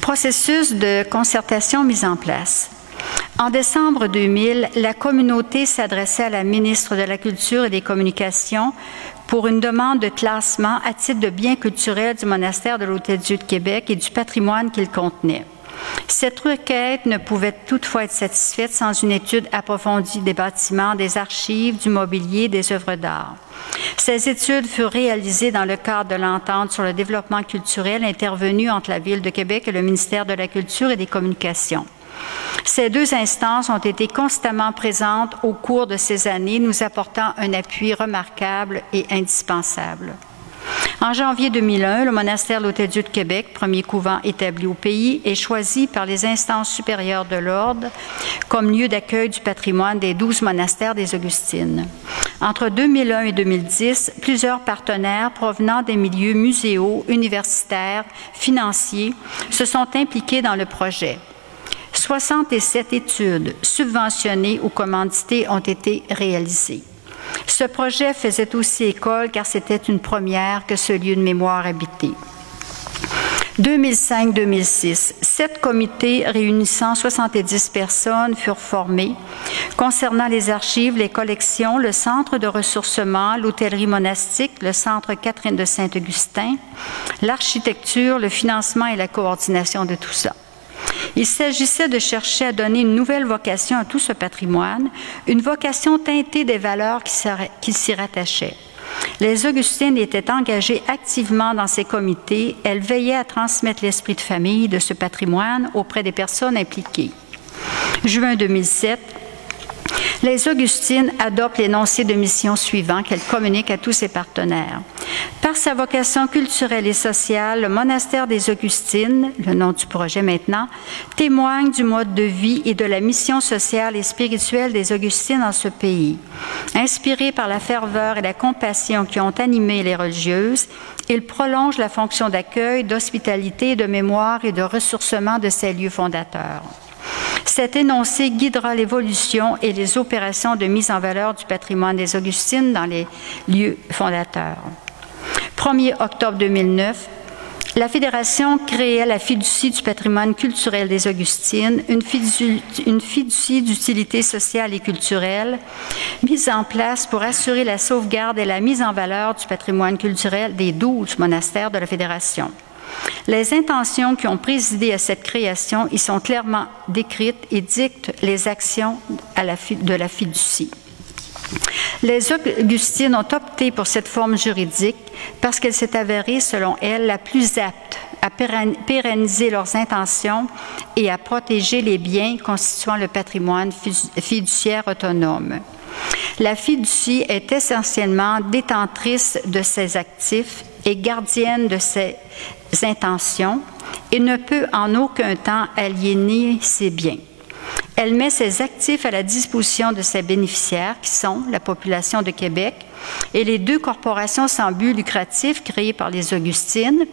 Processus de concertation mis en place. En décembre 2000, la communauté s'adressait à la ministre de la Culture et des Communications pour une demande de classement à titre de bien culturel du monastère de l'Hôtel-Dieu de Québec et du patrimoine qu'il contenait. Cette requête ne pouvait toutefois être satisfaite sans une étude approfondie des bâtiments, des archives, du mobilier, des œuvres d'art. Ces études furent réalisées dans le cadre de l'entente sur le développement culturel intervenue entre la Ville de Québec et le ministère de la Culture et des Communications. Ces 2 instances ont été constamment présentes au cours de ces années, nous apportant un appui remarquable et indispensable. En janvier 2001, le monastère de l'Hôtel-Dieu de Québec, premier couvent établi au pays, est choisi par les instances supérieures de l'Ordre comme lieu d'accueil du patrimoine des 12 monastères des Augustines. Entre 2001 et 2010, plusieurs partenaires provenant des milieux muséaux, universitaires, financiers se sont impliqués dans le projet. 67 études subventionnées ou commanditées ont été réalisées. Ce projet faisait aussi école car c'était une première que ce lieu de mémoire habité. 2005-2006, 7 comités réunissant 70 personnes furent formés concernant les archives, les collections, le centre de ressourcement, l'hôtellerie monastique, le centre Catherine de Saint-Augustin, l'architecture, le financement et la coordination de tout ça. Il s'agissait de chercher à donner une nouvelle vocation à tout ce patrimoine, une vocation teintée des valeurs qui s'y rattachaient. Les Augustines étaient engagées activement dans ces comités. Elles veillaient à transmettre l'esprit de famille de ce patrimoine auprès des personnes impliquées. Juin 2007, Les Augustines adoptent l'énoncé de mission suivant qu'elle communique à tous ses partenaires. Par sa vocation culturelle et sociale, le monastère des Augustines, le nom du projet maintenant, témoigne du mode de vie et de la mission sociale et spirituelle des Augustines dans ce pays. Inspiré par la ferveur et la compassion qui ont animé les religieuses, il prolonge la fonction d'accueil, d'hospitalité, de mémoire et de ressourcement de ces lieux fondateurs. Cet énoncé guidera l'évolution et les opérations de mise en valeur du patrimoine des Augustines dans les lieux fondateurs. 1er octobre 2009, la Fédération créait la fiducie du patrimoine culturel des Augustines, une fiducie d'utilité sociale et culturelle mise en place pour assurer la sauvegarde et la mise en valeur du patrimoine culturel des 12 monastères de la Fédération. Les intentions qui ont présidé à cette création y sont clairement décrites et dictent les actions de la fiducie. Les Augustines ont opté pour cette forme juridique parce qu'elle s'est avérée, selon elles, la plus apte à pérenniser leurs intentions et à protéger les biens constituant le patrimoine fiduciaire autonome. La fiducie est essentiellement détentrice de ses actifs et gardienne de ses intentions et ne peut en aucun temps aliéner ses biens. Elle met ses actifs à la disposition de ses bénéficiaires, qui sont la population de Québec, et les 2 corporations sans but lucratif créées par les Augustines,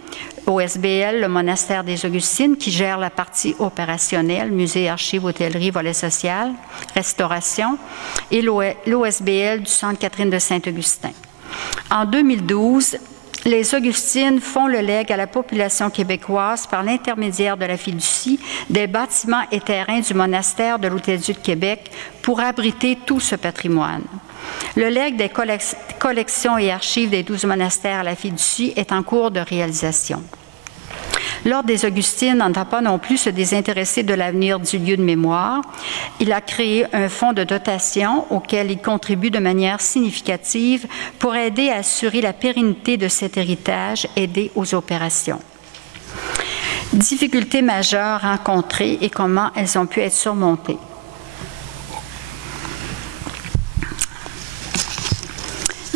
OSBL, le monastère des Augustines, qui gère la partie opérationnelle, musée, archives, hôtellerie, volet social, restauration, et l'OSBL du Centre Catherine de Saint-Augustin. En 2012, les Augustines font le legs à la population québécoise par l'intermédiaire de la fiducie des bâtiments et terrains du monastère de l'Hôtel-Dieu de Québec pour abriter tout ce patrimoine. Le legs des collections et archives des 12 monastères à la fiducie est en cours de réalisation. L'Ordre des Augustines n'entend pas non plus se désintéresser de l'avenir du lieu de mémoire. Il a créé un fonds de dotation auquel il contribue de manière significative pour aider à assurer la pérennité de cet héritage aidé aux opérations. Difficultés majeures rencontrées et comment elles ont pu être surmontées.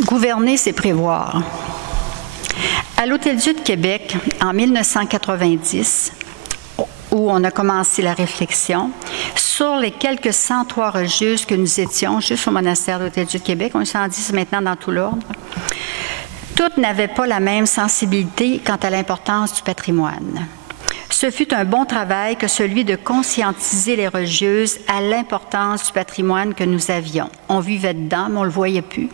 Gouverner, c'est prévoir. À l'Hôtel-Dieu de Québec, en 1990, où on a commencé la réflexion, sur les quelques 103 religieuses que nous étions, juste au monastère de l'Hôtel-Dieu de Québec, on est 110 maintenant dans tout l'ordre, toutes n'avaient pas la même sensibilité quant à l'importance du patrimoine. Ce fut un bon travail que celui de conscientiser les religieuses à l'importance du patrimoine que nous avions. On vivait dedans, mais on ne le voyait plus.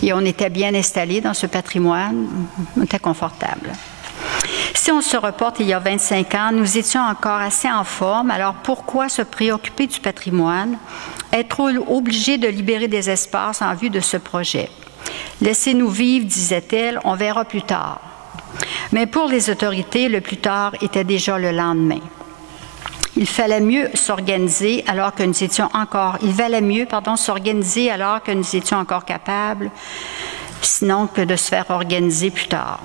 Et on était bien installés dans ce patrimoine, on était confortable. Si on se reporte il y a 25 ans, nous étions encore assez en forme, alors pourquoi se préoccuper du patrimoine, être obligé de libérer des espaces en vue de ce projet? Laissez-nous vivre, disait-elle, on verra plus tard. Mais pour les autorités, le plus tard était déjà le lendemain. Il fallait mieux s'organiser alors que nous étions encore... Il valait mieux, s'organiser alors que nous étions encore capables, sinon que de se faire organiser plus tard.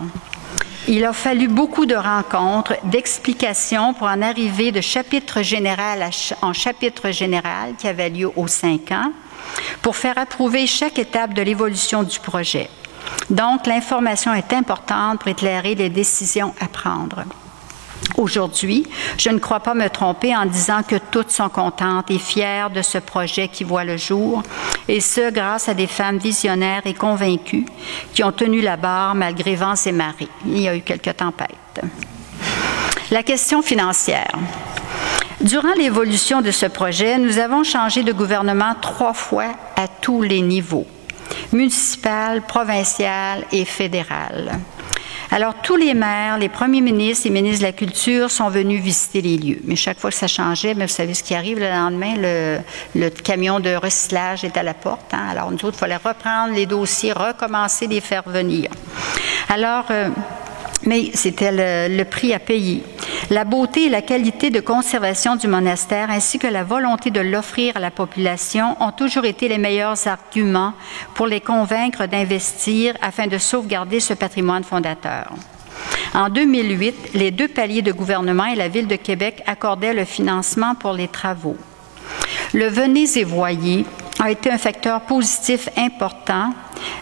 Il a fallu beaucoup de rencontres, d'explications pour en arriver de chapitre général en chapitre général qui avait lieu aux 5 ans, pour faire approuver chaque étape de l'évolution du projet. Donc, l'information est importante pour éclairer les décisions à prendre. Aujourd'hui, je ne crois pas me tromper en disant que toutes sont contentes et fières de ce projet qui voit le jour, et ce, grâce à des femmes visionnaires et convaincues qui ont tenu la barre malgré vents et marées. Il y a eu quelques tempêtes. La question financière. Durant l'évolution de ce projet, nous avons changé de gouvernement 3 fois à tous les niveaux, municipal, provincial et fédéral. Alors, tous les maires, les premiers ministres et ministres de la Culture sont venus visiter les lieux. Mais chaque fois que ça changeait, mais vous savez ce qui arrive le lendemain, le camion de recyclage est à la porte. Hein? Alors, nous autres, il fallait reprendre les dossiers, recommencer, les faire venir. Alors, mais c'était le prix à payer. La beauté et la qualité de conservation du monastère, ainsi que la volonté de l'offrir à la population, ont toujours été les meilleurs arguments pour les convaincre d'investir afin de sauvegarder ce patrimoine fondateur. En 2008, les 2 paliers de gouvernement et la Ville de Québec accordaient le financement pour les travaux. Le « venez et voyez » a été un facteur positif important,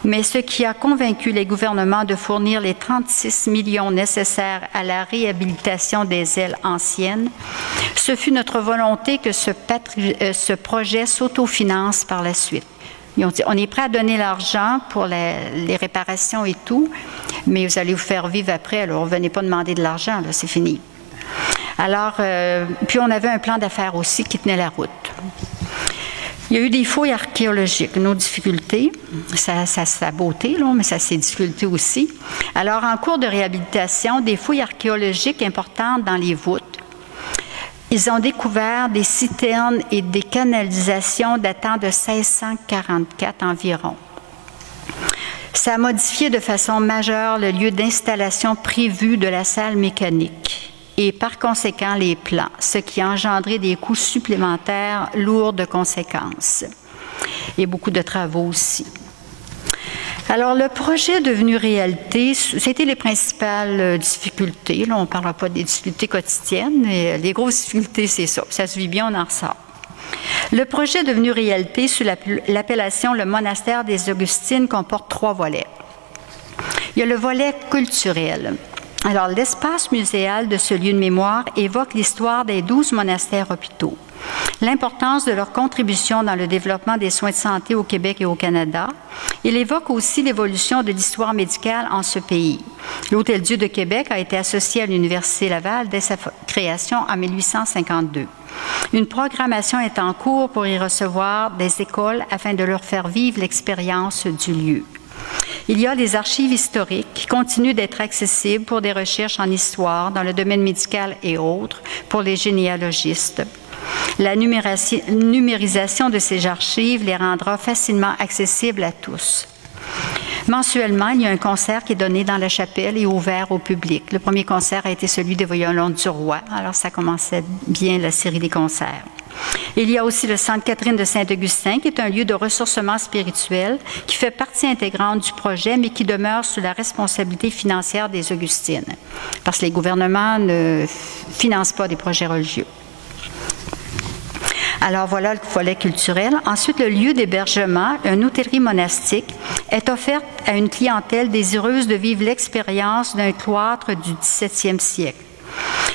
mais ce qui a convaincu les gouvernements de fournir les 36 millions nécessaires à la réhabilitation des ailes anciennes, ce fut notre volonté que ce projet s'autofinance par la suite. Ils ont dit, on est prêt à donner l'argent pour les réparations et tout, mais vous allez vous faire vivre après, alors venez pas demander de l'argent, là, c'est fini. Alors, puis on avait un plan d'affaires aussi qui tenait la route. Il y a eu des fouilles archéologiques, nos difficultés, ça a sa beauté, là, mais ça a ses difficultés aussi. Alors, en cours de réhabilitation, des fouilles archéologiques importantes dans les voûtes. Ils ont découvert des citernes et des canalisations datant de 1644 environ. Ça a modifié de façon majeure le lieu d'installation prévu de la salle mécanique et par conséquent les plans, ce qui a engendré des coûts supplémentaires lourds de conséquences et beaucoup de travaux aussi. Alors, le projet est devenu réalité, c'était les principales difficultés. Là, on ne parlera pas des difficultés quotidiennes, mais les grosses difficultés, c'est ça. Ça se vit bien, on en ressort. Le projet est devenu réalité sous l'appellation le monastère des Augustines comporte 3 volets. Il y a le volet culturel. Alors, l'espace muséal de ce lieu de mémoire évoque l'histoire des 12 monastères hôpitaux, l'importance de leur contribution dans le développement des soins de santé au Québec et au Canada. Il évoque aussi l'évolution de l'histoire médicale en ce pays. L'Hôtel-Dieu de Québec a été associé à l'Université Laval dès sa création en 1852. Une programmation est en cours pour y recevoir des écoles afin de leur faire vivre l'expérience du lieu. Il y a des archives historiques qui continuent d'être accessibles pour des recherches en histoire, dans le domaine médical et autres, pour les généalogistes. La numérisation de ces archives les rendra facilement accessibles à tous. Mensuellement, il y a un concert qui est donné dans la chapelle et ouvert au public. Le premier concert a été celui des violons du roi, alors ça commençait bien la série des concerts. Il y a aussi le Centre Catherine de Saint-Augustin, qui est un lieu de ressourcement spirituel qui fait partie intégrante du projet, mais qui demeure sous la responsabilité financière des Augustines, parce que les gouvernements ne financent pas des projets religieux. Alors voilà le volet culturel. Ensuite, le lieu d'hébergement, une hôtellerie monastique, est offerte à une clientèle désireuse de vivre l'expérience d'un cloître du 17e siècle.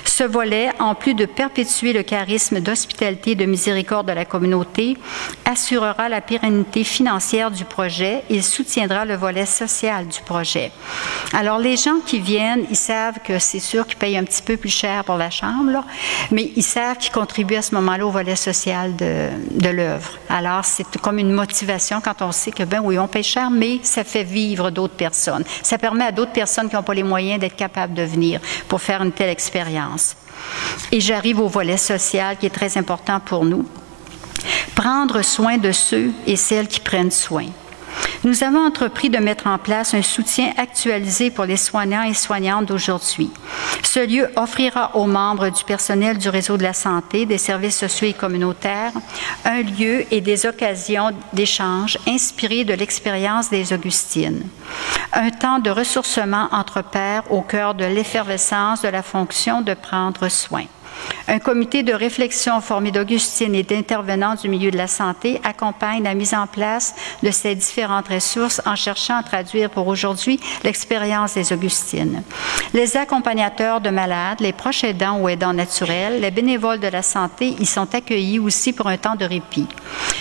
Ce volet, en plus de perpétuer le charisme d'hospitalité et de miséricorde de la communauté, assurera la pérennité financière du projet et soutiendra le volet social du projet. Alors, les gens qui viennent, ils savent que c'est sûr qu'ils payent un petit peu plus cher pour la chambre, là, mais ils savent qu'ils contribuent à ce moment-là au volet social de l'œuvre. Alors, c'est comme une motivation quand on sait que, ben oui, on paye cher, mais ça fait vivre d'autres personnes. Ça permet à d'autres personnes qui n'ont pas les moyens d'être capables de venir pour faire une telle expérience. Et j'arrive au volet social qui est très important pour nous. Prendre soin de ceux et celles qui prennent soin. Nous avons entrepris de mettre en place un soutien actualisé pour les soignants et soignantes d'aujourd'hui. Ce lieu offrira aux membres du personnel du réseau de la santé, des services sociaux et communautaires, un lieu et des occasions d'échange inspirés de l'expérience des Augustines. Un temps de ressourcement entre pairs au cœur de l'effervescence de la fonction de prendre soin. Un comité de réflexion formé d'Augustines et d'intervenants du milieu de la santé accompagne la mise en place de ces différentes ressources en cherchant à traduire pour aujourd'hui l'expérience des Augustines. Les accompagnateurs de malades, les proches aidants ou aidants naturels, les bénévoles de la santé y sont accueillis aussi pour un temps de répit.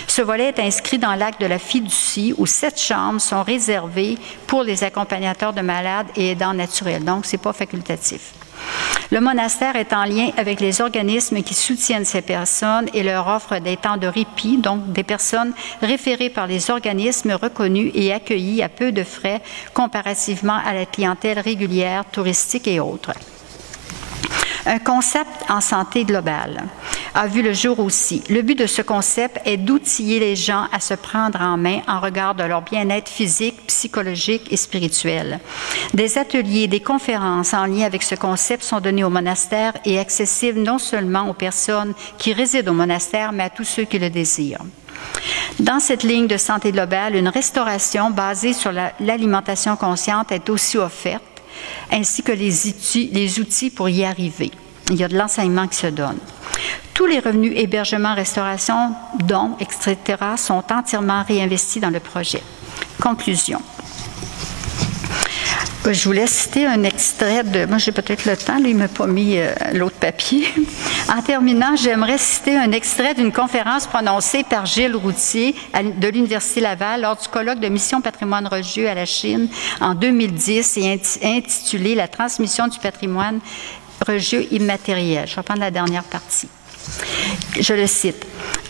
Ce volet est inscrit dans l'acte de la fiducie où 7 chambres sont réservées pour les accompagnateurs de malades et aidants naturels. Donc, ce n'est pas facultatif. Le monastère est en lien avec les organismes qui soutiennent ces personnes et leur offrent des temps de répit, donc des personnes référées par les organismes reconnus et accueillies à peu de frais comparativement à la clientèle régulière, touristique et autres. Un concept en santé globale a vu le jour aussi. Le but de ce concept est d'outiller les gens à se prendre en main en regard de leur bien-être physique, psychologique et spirituel. Des ateliers, des conférences en lien avec ce concept sont donnés au monastère et accessibles non seulement aux personnes qui résident au monastère, mais à tous ceux qui le désirent. Dans cette ligne de santé globale, une restauration basée sur l'alimentation consciente est aussi offerte, ainsi que les outils pour y arriver. Il y a de l'enseignement qui se donne. Tous les revenus hébergement, restauration, dons, etc. sont entièrement réinvestis dans le projet. Conclusion. Je voulais citer un extrait de... Moi, j'ai peut-être le temps, là, il ne m'a pas mis l'autre papier. En terminant, j'aimerais citer un extrait d'une conférence prononcée par Gilles Routier de l'Université Laval lors du colloque de Mission Patrimoine religieux à la Chine en 2010 et intitulé « La transmission du patrimoine religieux immatériel ». Je vais prendre la dernière partie. Je le cite.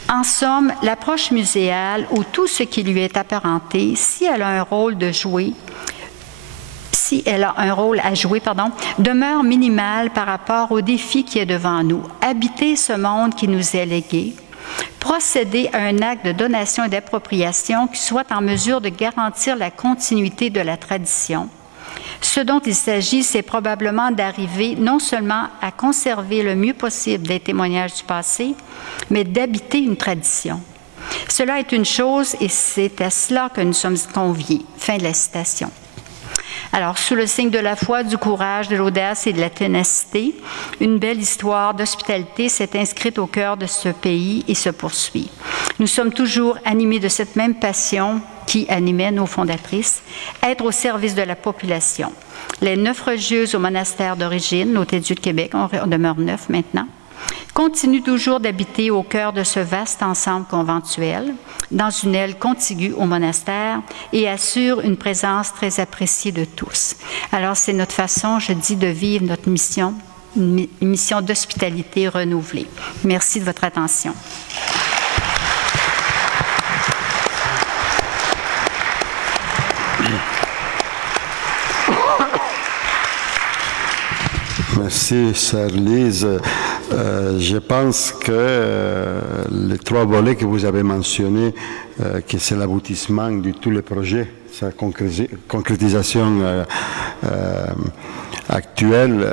En somme, l'approche muséale ou tout ce qui lui est apparenté, si elle a un rôle à jouer, demeure minimale par rapport au défi qui est devant nous. Habiter ce monde qui nous est légué, procéder à un acte de donation et d'appropriation qui soit en mesure de garantir la continuité de la tradition. Ce dont il s'agit, c'est probablement d'arriver non seulement à conserver le mieux possible des témoignages du passé, mais d'habiter une tradition. Cela est une chose et c'est à cela que nous sommes conviés. Fin de la citation. Alors, sous le signe de la foi, du courage, de l'audace et de la ténacité, une belle histoire d'hospitalité s'est inscrite au cœur de ce pays et se poursuit. Nous sommes toujours animés de cette même passion qui animait nos fondatrices, être au service de la population. Les 9 religieuses au monastère d'origine, l'Hôtel-Dieu de Québec, on demeure 9 maintenant, continuent toujours d'habiter au cœur de ce vaste ensemble conventuel, dans une aile contiguë au monastère et assurent une présence très appréciée de tous. Alors, c'est notre façon, je dis, de vivre notre mission, une mission d'hospitalité renouvelée. Merci de votre attention. Merci, Sœur Lise. Je pense que les 3 volets que vous avez mentionnés, que c'est l'aboutissement de tous les projets, sa concrétisation actuelle,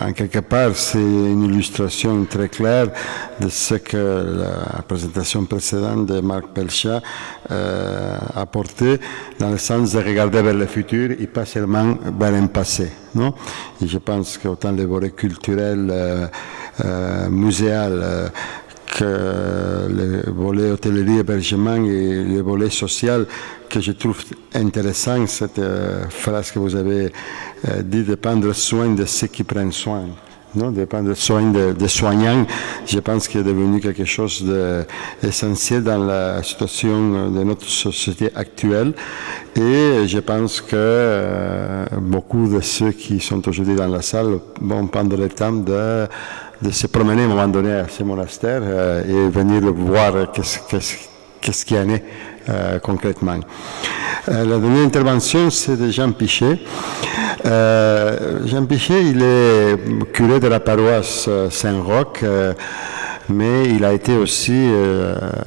en quelque part, c'est une illustration très claire de ce que la présentation précédente de Marc Pelchat a apporté, dans le sens de regarder vers le futur et pas seulement vers un passé. Non? Et je pense qu'autant les volets culturels, muséal, que le volet hôtellerie, hébergement et le volet social, que je trouve intéressant, cette phrase que vous avez dit, de prendre soin de ceux qui prennent soin. Non, de prendre soin des soignants, je pense qu'il est devenu quelque chose d'essentiel dans la situation de notre société actuelle. Et je pense que beaucoup de ceux qui sont aujourd'hui dans la salle vont prendre le temps de se promener à un moment donné à ce monastère et venir voir qu'est-ce qu'il y en est concrètement. La dernière intervention, c'est de Jean Pichet. Jean Pichet, il est curé de la paroisse Saint-Roch, mais il a été aussi,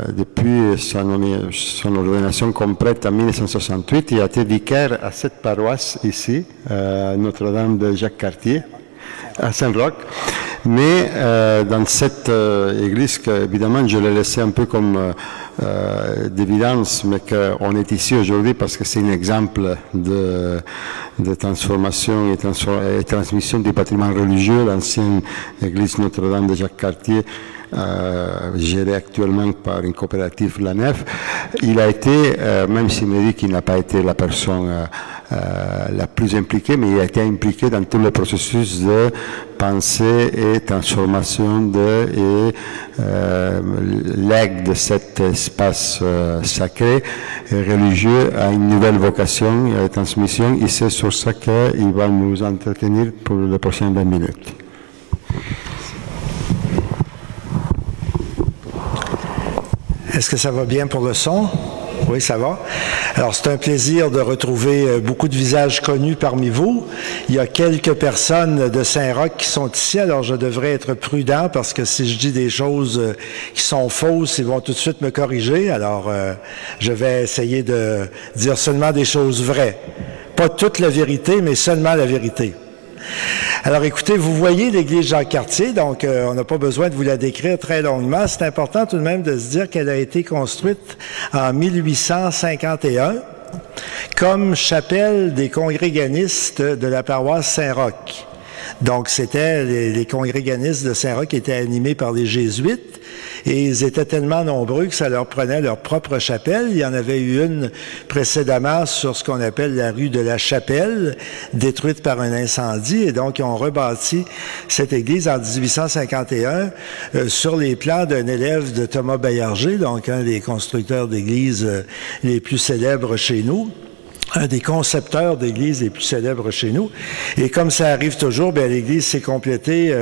depuis son ordination complète en 1968, il a été vicaire à cette paroisse ici, Notre-Dame de Jacques-Cartier, à Saint-Roch. Mais dans cette église, évidemment, je l'ai laissé un peu comme d'évidence, mais qu'on est ici aujourd'hui parce que c'est un exemple de transformation et transmission du patrimoine religieux, l'ancienne église Notre-Dame de Jacques-Cartier, gérée actuellement par une coopérative, la Nef. Il a été, même s'il me dit qu'il n'a pas été la personne la plus impliquée, mais il a été impliqué dans tout le processus de pensée et transformation et legs de cet espace sacré et religieux à une nouvelle vocation et transmission, et c'est sur ça qu'il va nous entretenir pour les prochaines 20 minutes. Est-ce que ça va bien pour le son? Oui, ça va. Alors, c'est un plaisir de retrouver beaucoup de visages connus parmi vous. Il y a quelques personnes de Saint-Roch qui sont ici, alors je devrais être prudent parce que si je dis des choses qui sont fausses, ils vont tout de suite me corriger. Alors, je vais essayer de dire seulement des choses vraies. Pas toute la vérité, mais seulement la vérité. Alors écoutez, vous voyez l'église Jacques-Cartier, donc on n'a pas besoin de vous la décrire très longuement. C'est important tout de même de se dire qu'elle a été construite en 1851 comme chapelle des congréganistes de la paroisse Saint-Roch. Donc, c'était les congréganistes de Saint-Roch qui étaient animés par les Jésuites. Et ils étaient tellement nombreux que ça leur prenait leur propre chapelle. Il y en avait eu une précédemment sur ce qu'on appelle la rue de la Chapelle, détruite par un incendie. Et donc, ils ont rebâti cette église en 1851 sur les plans d'un élève de Thomas Baillarger, donc un des constructeurs d'églises les plus célèbres chez nous. Un des concepteurs d'églises les plus célèbres chez nous. Et comme ça arrive toujours, bien, l'église s'est complétée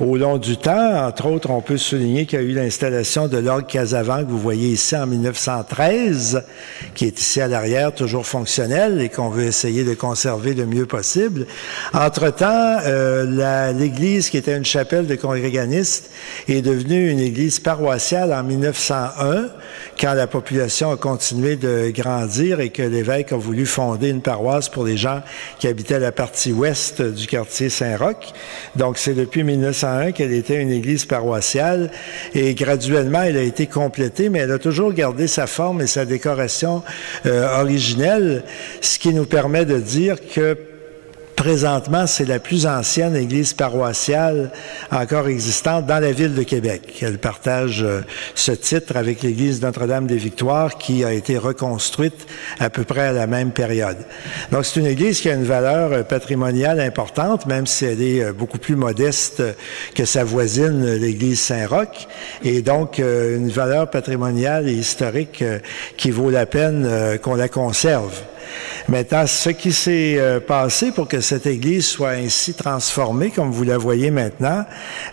au long du temps. Entre autres, on peut souligner qu'il y a eu l'installation de l'orgue Casavant que vous voyez ici en 1913, qui est ici à l'arrière, toujours fonctionnel et qu'on veut essayer de conserver le mieux possible. Entre-temps, l'église, qui était une chapelle de congréganistes, est devenue une église paroissiale en 1901, quand la population a continué de grandir et que l'évêque a voulu fonder une paroisse pour les gens qui habitaient la partie ouest du quartier Saint-Roch. Donc, c'est depuis 1901 qu'elle était une église paroissiale et graduellement, elle a été complétée, mais elle a toujours gardé sa forme et sa décoration originelle, ce qui nous permet de dire que présentement, c'est la plus ancienne église paroissiale encore existante dans la ville de Québec. Elle partage ce titre avec l'église Notre-Dame-des-Victoires qui a été reconstruite à peu près à la même période. Donc, c'est une église qui a une valeur patrimoniale importante, même si elle est beaucoup plus modeste que sa voisine, l'église Saint-Roch, et donc une valeur patrimoniale et historique qui vaut la peine qu'on la conserve. Maintenant, ce qui s'est passé pour que cette église soit ainsi transformée, comme vous la voyez maintenant,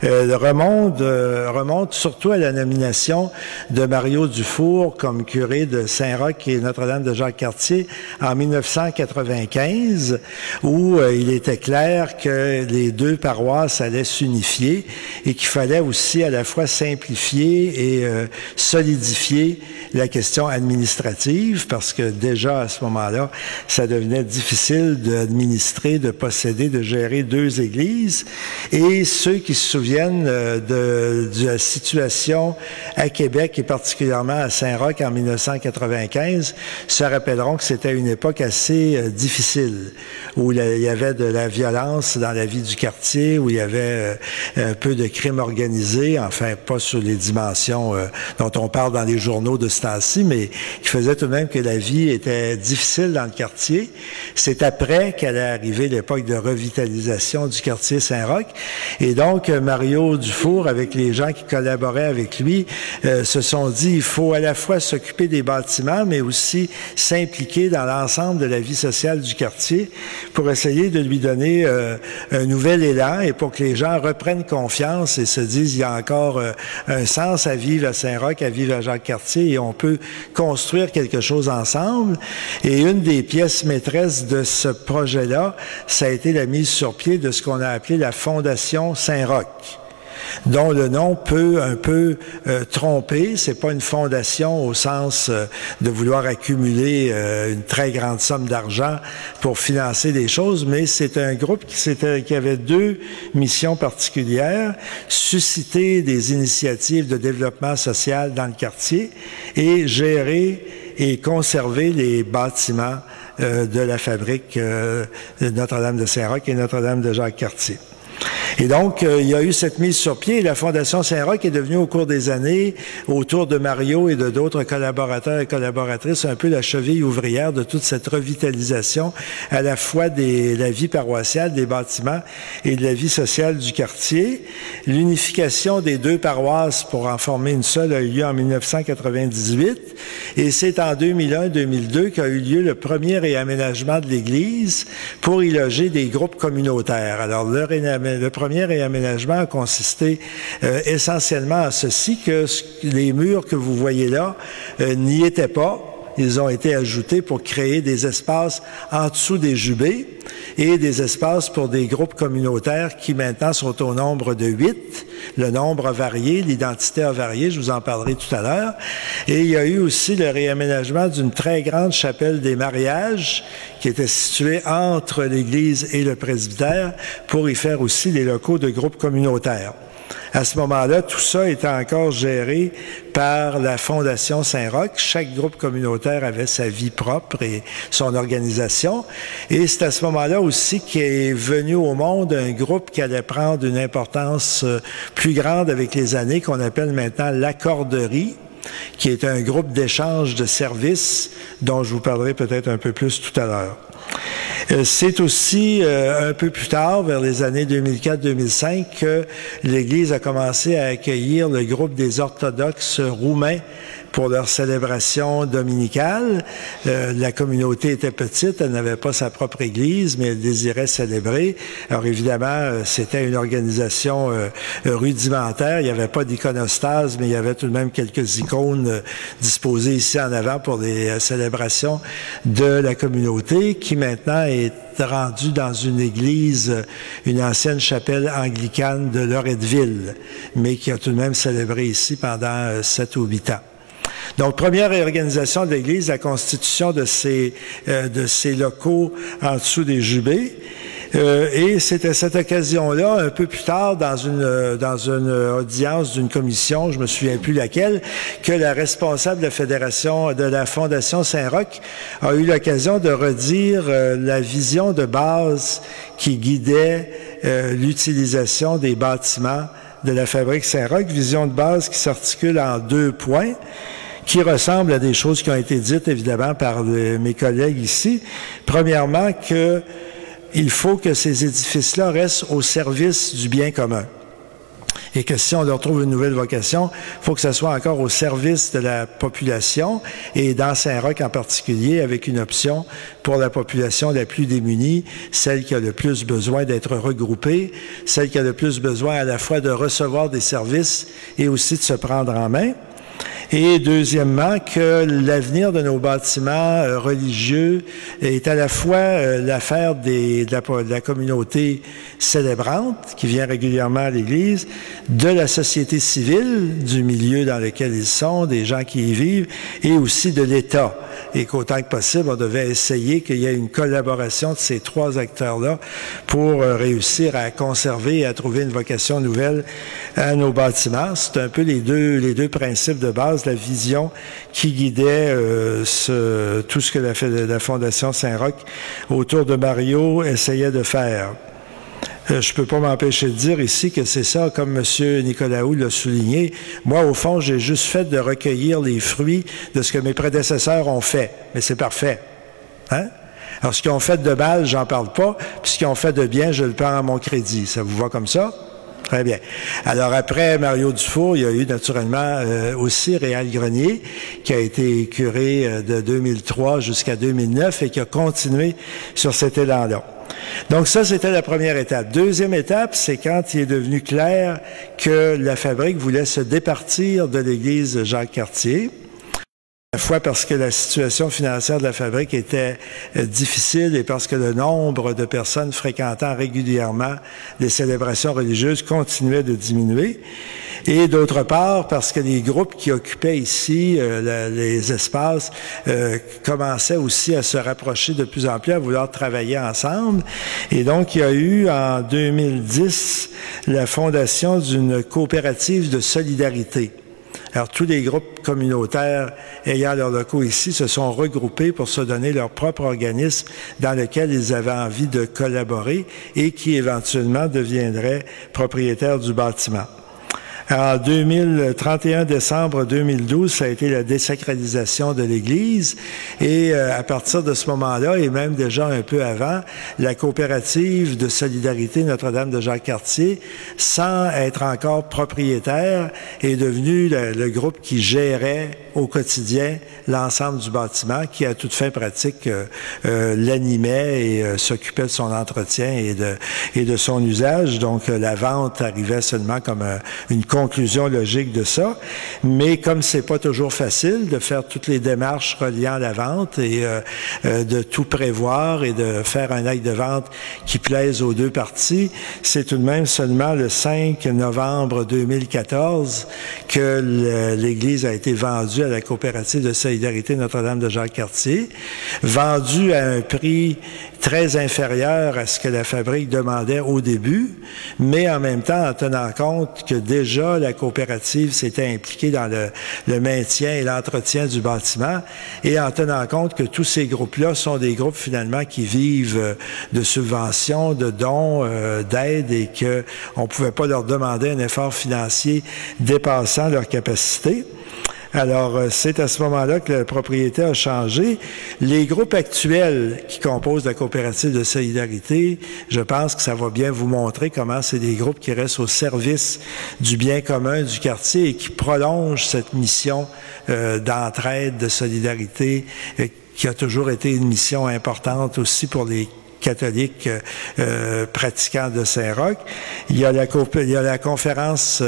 remonte surtout à la nomination de Mario Dufour comme curé de Saint-Roch et Notre-Dame de Jacques-Cartier en 1995, où il était clair que les deux paroisses allaient s'unifier et qu'il fallait aussi à la fois simplifier et solidifier la question administrative, parce que déjà à ce moment-là, ça devenait difficile d'administrer, de posséder, de gérer deux églises. Et ceux qui se souviennent de la situation à Québec et particulièrement à Saint-Roch en 1995 se rappelleront que c'était une époque assez difficile, où il y avait de la violence dans la vie du quartier, où il y avait un peu de crime organisé, enfin pas sur les dimensions dont on parle dans les journaux de ce temps-ci, mais qui faisait tout de même que la vie était difficile dans le quartier. C'est après qu'allait arriver l'époque de revitalisation du quartier Saint-Roch. Et donc, Mario Dufour, avec les gens qui collaboraient avec lui, se sont dit, il faut à la fois s'occuper des bâtiments, mais aussi s'impliquer dans l'ensemble de la vie sociale du quartier pour essayer de lui donner un nouvel élan et pour que les gens reprennent confiance et se disent, il y a encore un sens à vivre à Saint-Roch, à vivre à Jacques-Cartier, et on peut construire quelque chose ensemble. Et une des pièces maîtresse de ce projet-là, ça a été la mise sur pied de ce qu'on a appelé la Fondation Saint-Roch, dont le nom peut un peu tromper. C'est pas une fondation au sens de vouloir accumuler une très grande somme d'argent pour financer des choses, mais c'est un groupe qui avait deux missions particulières: susciter des initiatives de développement social dans le quartier et gérer et conserver les bâtiments de la fabrique de Notre-Dame de Saint-Roch et Notre-Dame de Jacques-Cartier. Et donc, il y a eu cette mise sur pied et la Fondation Saint-Roch est devenue au cours des années, autour de Mario et de d'autres collaborateurs et collaboratrices, un peu la cheville ouvrière de toute cette revitalisation à la fois de la vie paroissiale, des bâtiments et de la vie sociale du quartier. L'unification des deux paroisses pour en former une seule a eu lieu en 1998 et c'est en 2001-2002 qu'a eu lieu le premier réaménagement de l'Église pour y loger des groupes communautaires. Alors, le premier réaménagement a consisté essentiellement à ceci, que les murs que vous voyez là n'y étaient pas. Ils ont été ajoutés pour créer des espaces en dessous des jubés et des espaces pour des groupes communautaires qui maintenant sont au nombre de 8. Le nombre a varié, l'identité a varié, je vous en parlerai tout à l'heure. Et il y a eu aussi le réaménagement d'une très grande chapelle des mariages qui était située entre l'église et le presbytère pour y faire aussi les locaux de groupes communautaires. À ce moment-là, tout ça était encore géré par la Fondation Saint-Roch. Chaque groupe communautaire avait sa vie propre et son organisation. Et c'est à ce moment-là aussi qu'est venu au monde un groupe qui allait prendre une importance plus grande avec les années, qu'on appelle maintenant l'Accorderie, qui est un groupe d'échange de services dont je vous parlerai peut-être un peu plus tout à l'heure. C'est aussi un peu plus tard, vers les années 2004-2005, que l'Église a commencé à accueillir le groupe des orthodoxes roumains pour leur célébration dominicale. La communauté était petite, elle n'avait pas sa propre église, mais elle désirait célébrer. Alors évidemment, c'était une organisation rudimentaire. Il n'y avait pas d'iconostase, mais il y avait tout de même quelques icônes disposées ici en avant pour les célébrations de la communauté, qui maintenant est rendue dans une église, une ancienne chapelle anglicane de Loretteville, mais qui a tout de même célébré ici pendant 7 ou 8 ans. Donc, première réorganisation de l'Église, la constitution de ces locaux en dessous des jubés. Et c'était cette occasion-là, un peu plus tard, dans une audience d'une commission, je me souviens plus laquelle, que la responsable de la Fondation Saint-Roch a eu l'occasion de redire la vision de base qui guidait l'utilisation des bâtiments de la fabrique Saint-Roch, vision de base qui s'articule en 2 points, qui ressemblent à des choses qui ont été dites, évidemment, par mes collègues ici. Premièrement, qu'il faut que ces édifices-là restent au service du bien commun. Et que si on leur trouve une nouvelle vocation, il faut que ça soit encore au service de la population, et dans Saint-Roch en particulier, avec une option pour la population la plus démunie, celle qui a le plus besoin d'être regroupée, celle qui a le plus besoin à la fois de recevoir des services et aussi de se prendre en main. Et deuxièmement, que l'avenir de nos bâtiments religieux est à la fois l'affaire de la communauté célébrante qui vient régulièrement à l'Église, de la société civile, du milieu dans lequel ils sont, des gens qui y vivent, et aussi de l'État. Et qu'autant que possible, on devait essayer qu'il y ait une collaboration de ces 3 acteurs-là pour réussir à conserver et à trouver une vocation nouvelle à nos bâtiments. C'est un peu les deux principes de base, la vision qui guidait tout ce que la Fondation Saint-Roch autour de Mario essayait de faire. Je ne peux pas m'empêcher de dire ici que c'est ça, comme M. Nicolaou l'a souligné. Moi, au fond, j'ai juste fait de recueillir les fruits de ce que mes prédécesseurs ont fait. Mais c'est parfait. Hein? Alors, ce qu'ils ont fait de mal, j'en parle pas. Puis ce qu'ils ont fait de bien, je le prends à mon crédit. Ça vous va comme ça? Très bien. Alors, après Mario Dufour, il y a eu naturellement aussi Réal Grenier, qui a été curé de 2003 jusqu'à 2009 et qui a continué sur cet élan-là. Donc ça, c'était la première étape. Deuxième étape, c'est quand il est devenu clair que la fabrique voulait se départir de l'église Jacques-Cartier, à la fois parce que la situation financière de la fabrique était difficile et parce que le nombre de personnes fréquentant régulièrement les célébrations religieuses continuait de diminuer. Et d'autre part, parce que les groupes qui occupaient ici les espaces commençaient aussi à se rapprocher de plus en plus, à vouloir travailler ensemble. Et donc, il y a eu en 2010 la fondation d'une coopérative de solidarité. Alors, tous les groupes communautaires ayant leurs locaux ici se sont regroupés pour se donner leur propre organisme dans lequel ils avaient envie de collaborer et qui éventuellement deviendrait propriétaire du bâtiment. En 31 décembre 2012, ça a été la désacralisation de l'Église et à partir de ce moment-là, et même déjà un peu avant, la coopérative de solidarité Notre-Dame de Jacques-Cartier, sans être encore propriétaire, est devenu le groupe qui gérait au quotidien l'ensemble du bâtiment, qui à toute fin pratique l'animait et s'occupait de son entretien et de son usage. Donc la vente arrivait seulement comme une conclusion logique de ça. Mais comme c'est pas toujours facile de faire toutes les démarches reliant la vente et de tout prévoir et de faire un acte de vente qui plaise aux deux parties, c'est tout de même seulement le 5 novembre 2014 que l'Église a été vendue à la coopérative de solidarité Notre-Dame de Jacques-Cartier, vendue à un prix très inférieur à ce que la fabrique demandait au début, mais en même temps en tenant compte que déjà la coopérative s'était impliquée dans le maintien et l'entretien du bâtiment et en tenant compte que tous ces groupes-là sont des groupes finalement qui vivent de subventions, de dons, d'aides et qu'on ne pouvait pas leur demander un effort financier dépassant leur capacité. Alors, c'est à ce moment-là que la propriété a changé. Les groupes actuels qui composent la coopérative de solidarité, je pense que ça va bien vous montrer comment c'est des groupes qui restent au service du bien commun du quartier et qui prolongent cette mission d'entraide, de solidarité, qui a toujours été une mission importante aussi pour les catholiques pratiquants de Saint-Roch. Il y a la conférence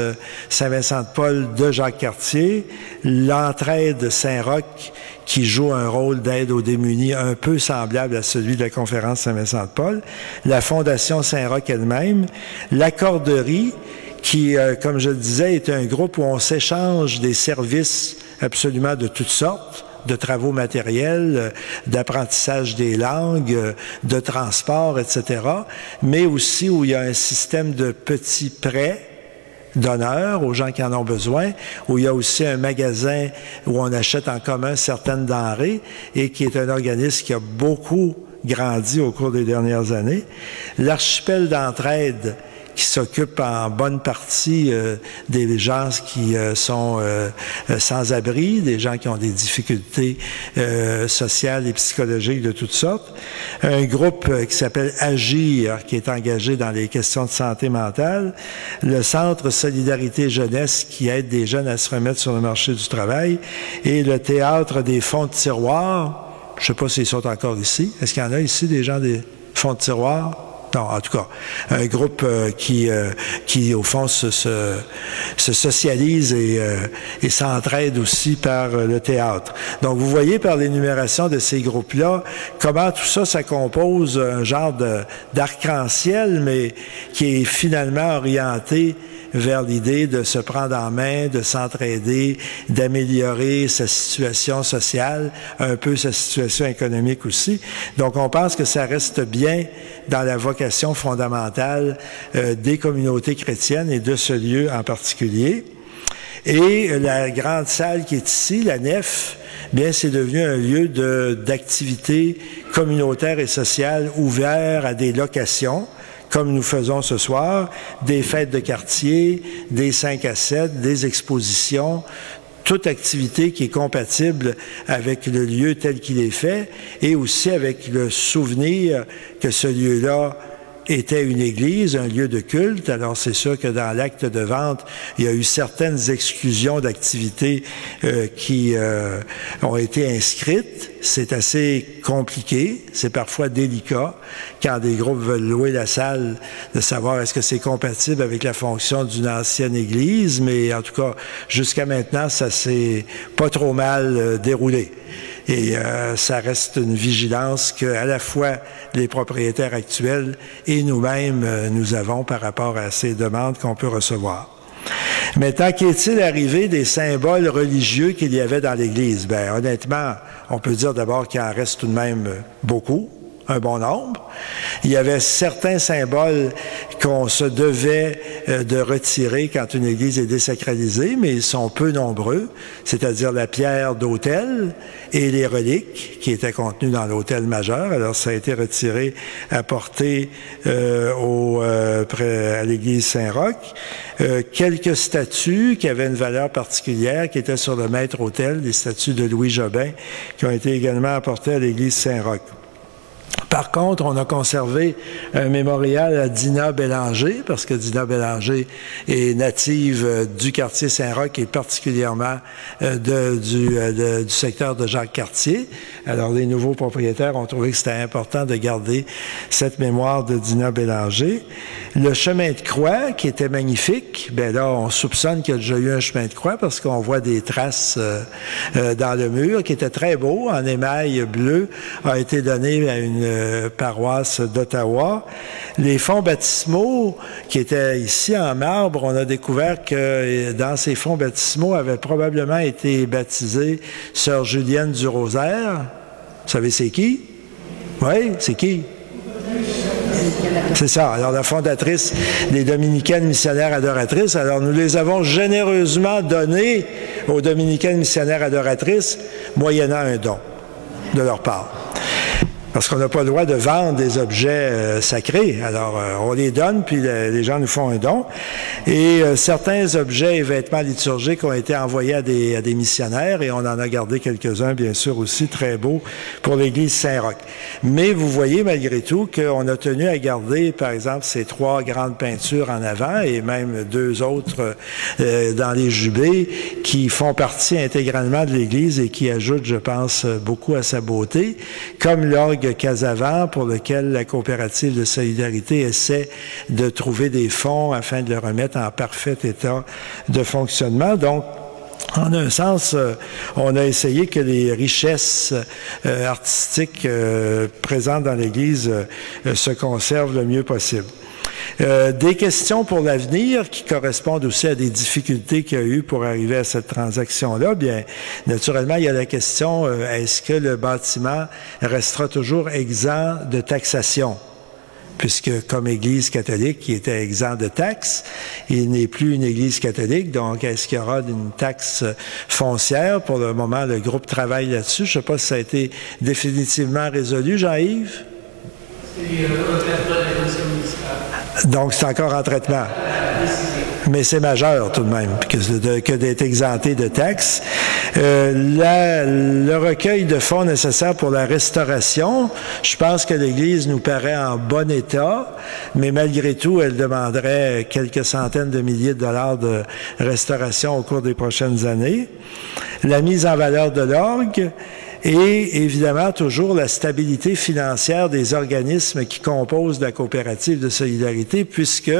Saint-Vincent-de-Paul de Jacques-Cartier, l'entraide Saint-Roch qui joue un rôle d'aide aux démunis un peu semblable à celui de la conférence Saint-Vincent-de-Paul, la Fondation Saint-Roch elle-même, la Corderie qui, comme je le disais, est un groupe où on s'échange des services absolument de toutes sortes, de travaux matériels, d'apprentissage des langues, de transport, etc., mais aussi où il y a un système de petits prêts d'honneur aux gens qui en ont besoin, où il y a aussi un magasin où on achète en commun certaines denrées et qui est un organisme qui a beaucoup grandi au cours des dernières années. L'archipel d'entraide qui s'occupe en bonne partie des gens qui sont sans abri, des gens qui ont des difficultés sociales et psychologiques de toutes sortes. Un groupe qui s'appelle Agir, qui est engagé dans les questions de santé mentale. Le Centre Solidarité Jeunesse, qui aide des jeunes à se remettre sur le marché du travail. Et le Théâtre des fonds de tiroir. Je ne sais pas s'ils sont encore ici. Est-ce qu'il y en a ici des gens des fonds de tiroir? Non, en tout cas, un groupe qui au fond, se socialise et s'entraide aussi par le théâtre. Donc, vous voyez par l'énumération de ces groupes-là, comment tout ça, ça compose un genre d'arc-en-ciel, mais qui est finalement orienté vers l'idée de se prendre en main, de s'entraider, d'améliorer sa situation sociale, un peu sa situation économique aussi. Donc, on pense que ça reste bien dans la vocation fondamentale des communautés chrétiennes et de ce lieu en particulier. Et la grande salle qui est ici, la nef, bien, c'est devenu un lieu d'activité communautaire et sociale ouvert à des locations, comme nous faisons ce soir, des fêtes de quartier, des 5 à 7, des expositions, toute activité qui est compatible avec le lieu tel qu'il est fait et aussi avec le souvenir que ce lieu-là était une église, un lieu de culte. Alors, c'est sûr que dans l'acte de vente, il y a eu certaines exclusions d'activités qui ont été inscrites. C'est assez compliqué, c'est parfois délicat quand des groupes veulent louer la salle de savoir est-ce que c'est compatible avec la fonction d'une ancienne église, mais en tout cas, jusqu'à maintenant, ça s'est pas trop mal déroulé. Et ça reste une vigilance qu'à la fois les propriétaires actuels et nous-mêmes, nous avons par rapport à ces demandes qu'on peut recevoir. Maintenant, qu'est-il arrivé des symboles religieux qu'il y avait dans l'Église? Bien, honnêtement, on peut dire d'abord qu'il en reste tout de même beaucoup, un bon nombre. Il y avait certains symboles qu'on se devait de retirer quand une église est désacralisée, mais ils sont peu nombreux, c'est-à-dire la pierre d'autel et les reliques qui étaient contenues dans l'autel majeur. Alors, ça a été retiré, apporté à l'église Saint-Roch. Quelques statues qui avaient une valeur particulière, qui étaient sur le maître-autel, des statues de Louis Jobin, qui ont été également apportées à l'église Saint-Roch. Par contre, on a conservé un mémorial à Dina Bélanger, parce que Dina Bélanger est native du quartier Saint-Roch et particulièrement du secteur de Jacques-Cartier. Alors, les nouveaux propriétaires ont trouvé que c'était important de garder cette mémoire de Dina Bélanger. Le chemin de croix, qui était magnifique, bien là, on soupçonne qu'il y a déjà eu un chemin de croix parce qu'on voit des traces dans le mur, qui était très beau, en émail bleu, a été donné à une paroisse d'Ottawa. Les fonds baptismaux qui étaient ici en marbre, on a découvert que dans ces fonds baptismaux avait probablement été baptisée Sœur Julienne du Rosaire. Vous savez c'est qui? Oui, c'est qui? C'est ça. Alors, la fondatrice des Dominicaines missionnaires adoratrices. Alors, nous les avons généreusement donnés aux Dominicaines missionnaires adoratrices, moyennant un don de leur part. Parce qu'on n'a pas le droit de vendre des objets sacrés. Alors, on les donne, puis les gens nous font un don. Et certains objets et vêtements liturgiques ont été envoyés à des missionnaires, et on en a gardé quelques-uns, bien sûr, aussi très beaux pour l'Église Saint-Roch. Mais vous voyez, malgré tout, qu'on a tenu à garder, par exemple, ces 3 grandes peintures en avant, et même 2 autres dans les jubés, qui font partie intégralement de l'Église et qui ajoutent, je pense, beaucoup à sa beauté, comme l'orgue Casavant, pour lequel la coopérative de solidarité essaie de trouver des fonds afin de le remettre en parfait état de fonctionnement. Donc, en un sens, on a essayé que les richesses artistiques présentes dans l'Église se conservent le mieux possible. Des questions pour l'avenir qui correspondent aussi à des difficultés qu'il y a eu pour arriver à cette transaction-là. Bien, naturellement, il y a la question, est-ce que le bâtiment restera toujours exempt de taxation? Puisque comme Église catholique qui était exempt de taxes, il n'est plus une Église catholique, donc est-ce qu'il y aura une taxe foncière? Pour le moment, le groupe travaille là-dessus. Je ne sais pas si ça a été définitivement résolu, Jean-Yves? Donc, c'est encore en traitement. Mais c'est majeur tout de même que d'être exempté de taxes. Le recueil de fonds nécessaires pour la restauration, je pense que l'Église nous paraît en bon état, mais malgré tout, elle demanderait quelques centaines de milliers de dollars de restauration au cours des prochaines années. La mise en valeur de l'orgue, et évidemment toujours la stabilité financière des organismes qui composent la coopérative de solidarité, puisque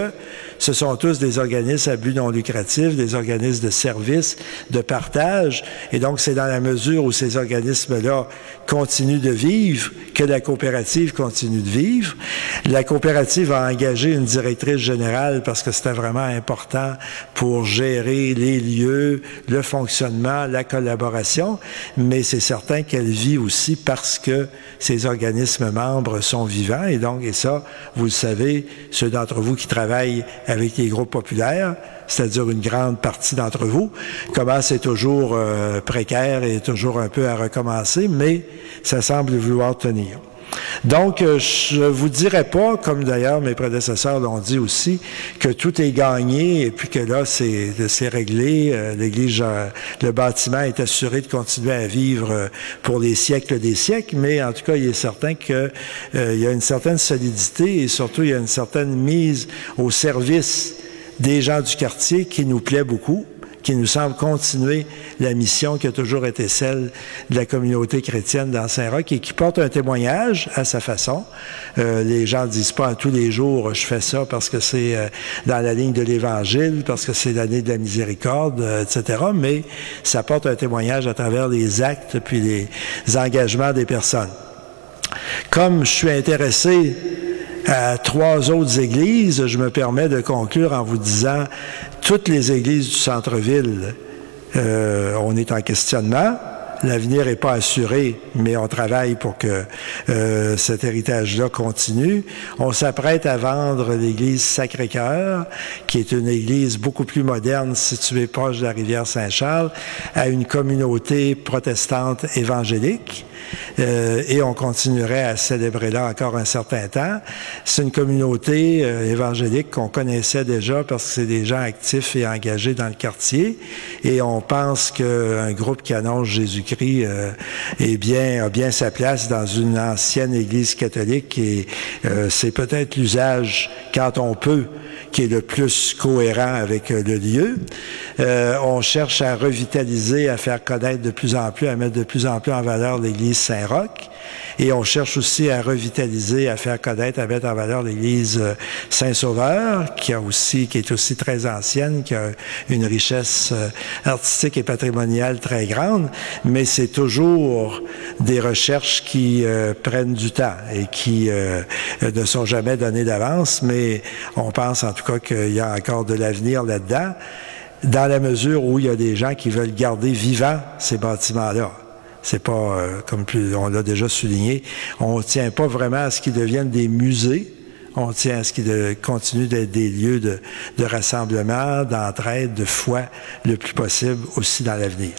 ce sont tous des organismes à but non lucratif, des organismes de service, de partage, et donc c'est dans la mesure où ces organismes-là continuent de vivre que la coopérative continue de vivre. La coopérative a engagé une directrice générale parce que c'était vraiment important pour gérer les lieux, le fonctionnement, la collaboration, mais c'est certain qu'elle vit aussi parce que ces organismes membres sont vivants, et donc, et ça, vous le savez, ceux d'entre vous qui travaillent avec les groupes populaires, c'est-à-dire une grande partie d'entre vous, comment c'est toujours précaire et toujours un peu à recommencer, mais ça semble vouloir tenir. Donc, je ne vous dirais pas, comme d'ailleurs mes prédécesseurs l'ont dit aussi, que tout est gagné et puis que là, c'est réglé. L'Église, le bâtiment est assuré de continuer à vivre pour les siècles des siècles, mais en tout cas, il est certain qu'il y a une certaine solidité et surtout, il y a une certaine mise au service des gens du quartier qui nous plaît beaucoup, qui nous semble continuer la mission qui a toujours été celle de la communauté chrétienne dans Saint-Roch et qui porte un témoignage à sa façon. Les gens ne disent pas tous les jours « je fais ça parce que c'est dans la ligne de l'Évangile, parce que c'est l'année de la miséricorde, etc. » mais ça porte un témoignage à travers les actes puis les engagements des personnes. Comme je suis intéressé à 3 autres églises, je me permets de conclure en vous disant toutes les églises du centre-ville, on est en questionnement. L'avenir n'est pas assuré, mais on travaille pour que cet héritage-là continue. On s'apprête à vendre l'église Sacré-Cœur, qui est une église beaucoup plus moderne située proche de la rivière Saint-Charles, à une communauté protestante évangélique. Et on continuerait à célébrer là encore un certain temps. C'est une communauté évangélique qu'on connaissait déjà parce que c'est des gens actifs et engagés dans le quartier. Et on pense qu'un groupe qui annonce Jésus-Christ Jésus-Christ a bien sa place dans une ancienne Église catholique et c'est peut-être l'usage, quand on peut, qui est le plus cohérent avec le lieu. On cherche à revitaliser, à faire connaître de plus en plus, à mettre de plus en plus en valeur l'Église Saint-Roch. Et on cherche aussi à revitaliser, à faire connaître, à mettre en valeur l'Église Saint-Sauveur, qui est aussi très ancienne, qui a une richesse artistique et patrimoniale très grande, mais c'est toujours des recherches qui prennent du temps et qui ne sont jamais données d'avance, mais on pense en tout cas qu'il y a encore de l'avenir là-dedans, dans la mesure où il y a des gens qui veulent garder vivants ces bâtiments-là. C'est pas, comme on l'a déjà souligné, on ne tient pas vraiment à ce qu'ils deviennent des musées, on tient à ce qu'ils continuent d'être des lieux de rassemblement, d'entraide, de foi, le plus possible aussi dans l'avenir.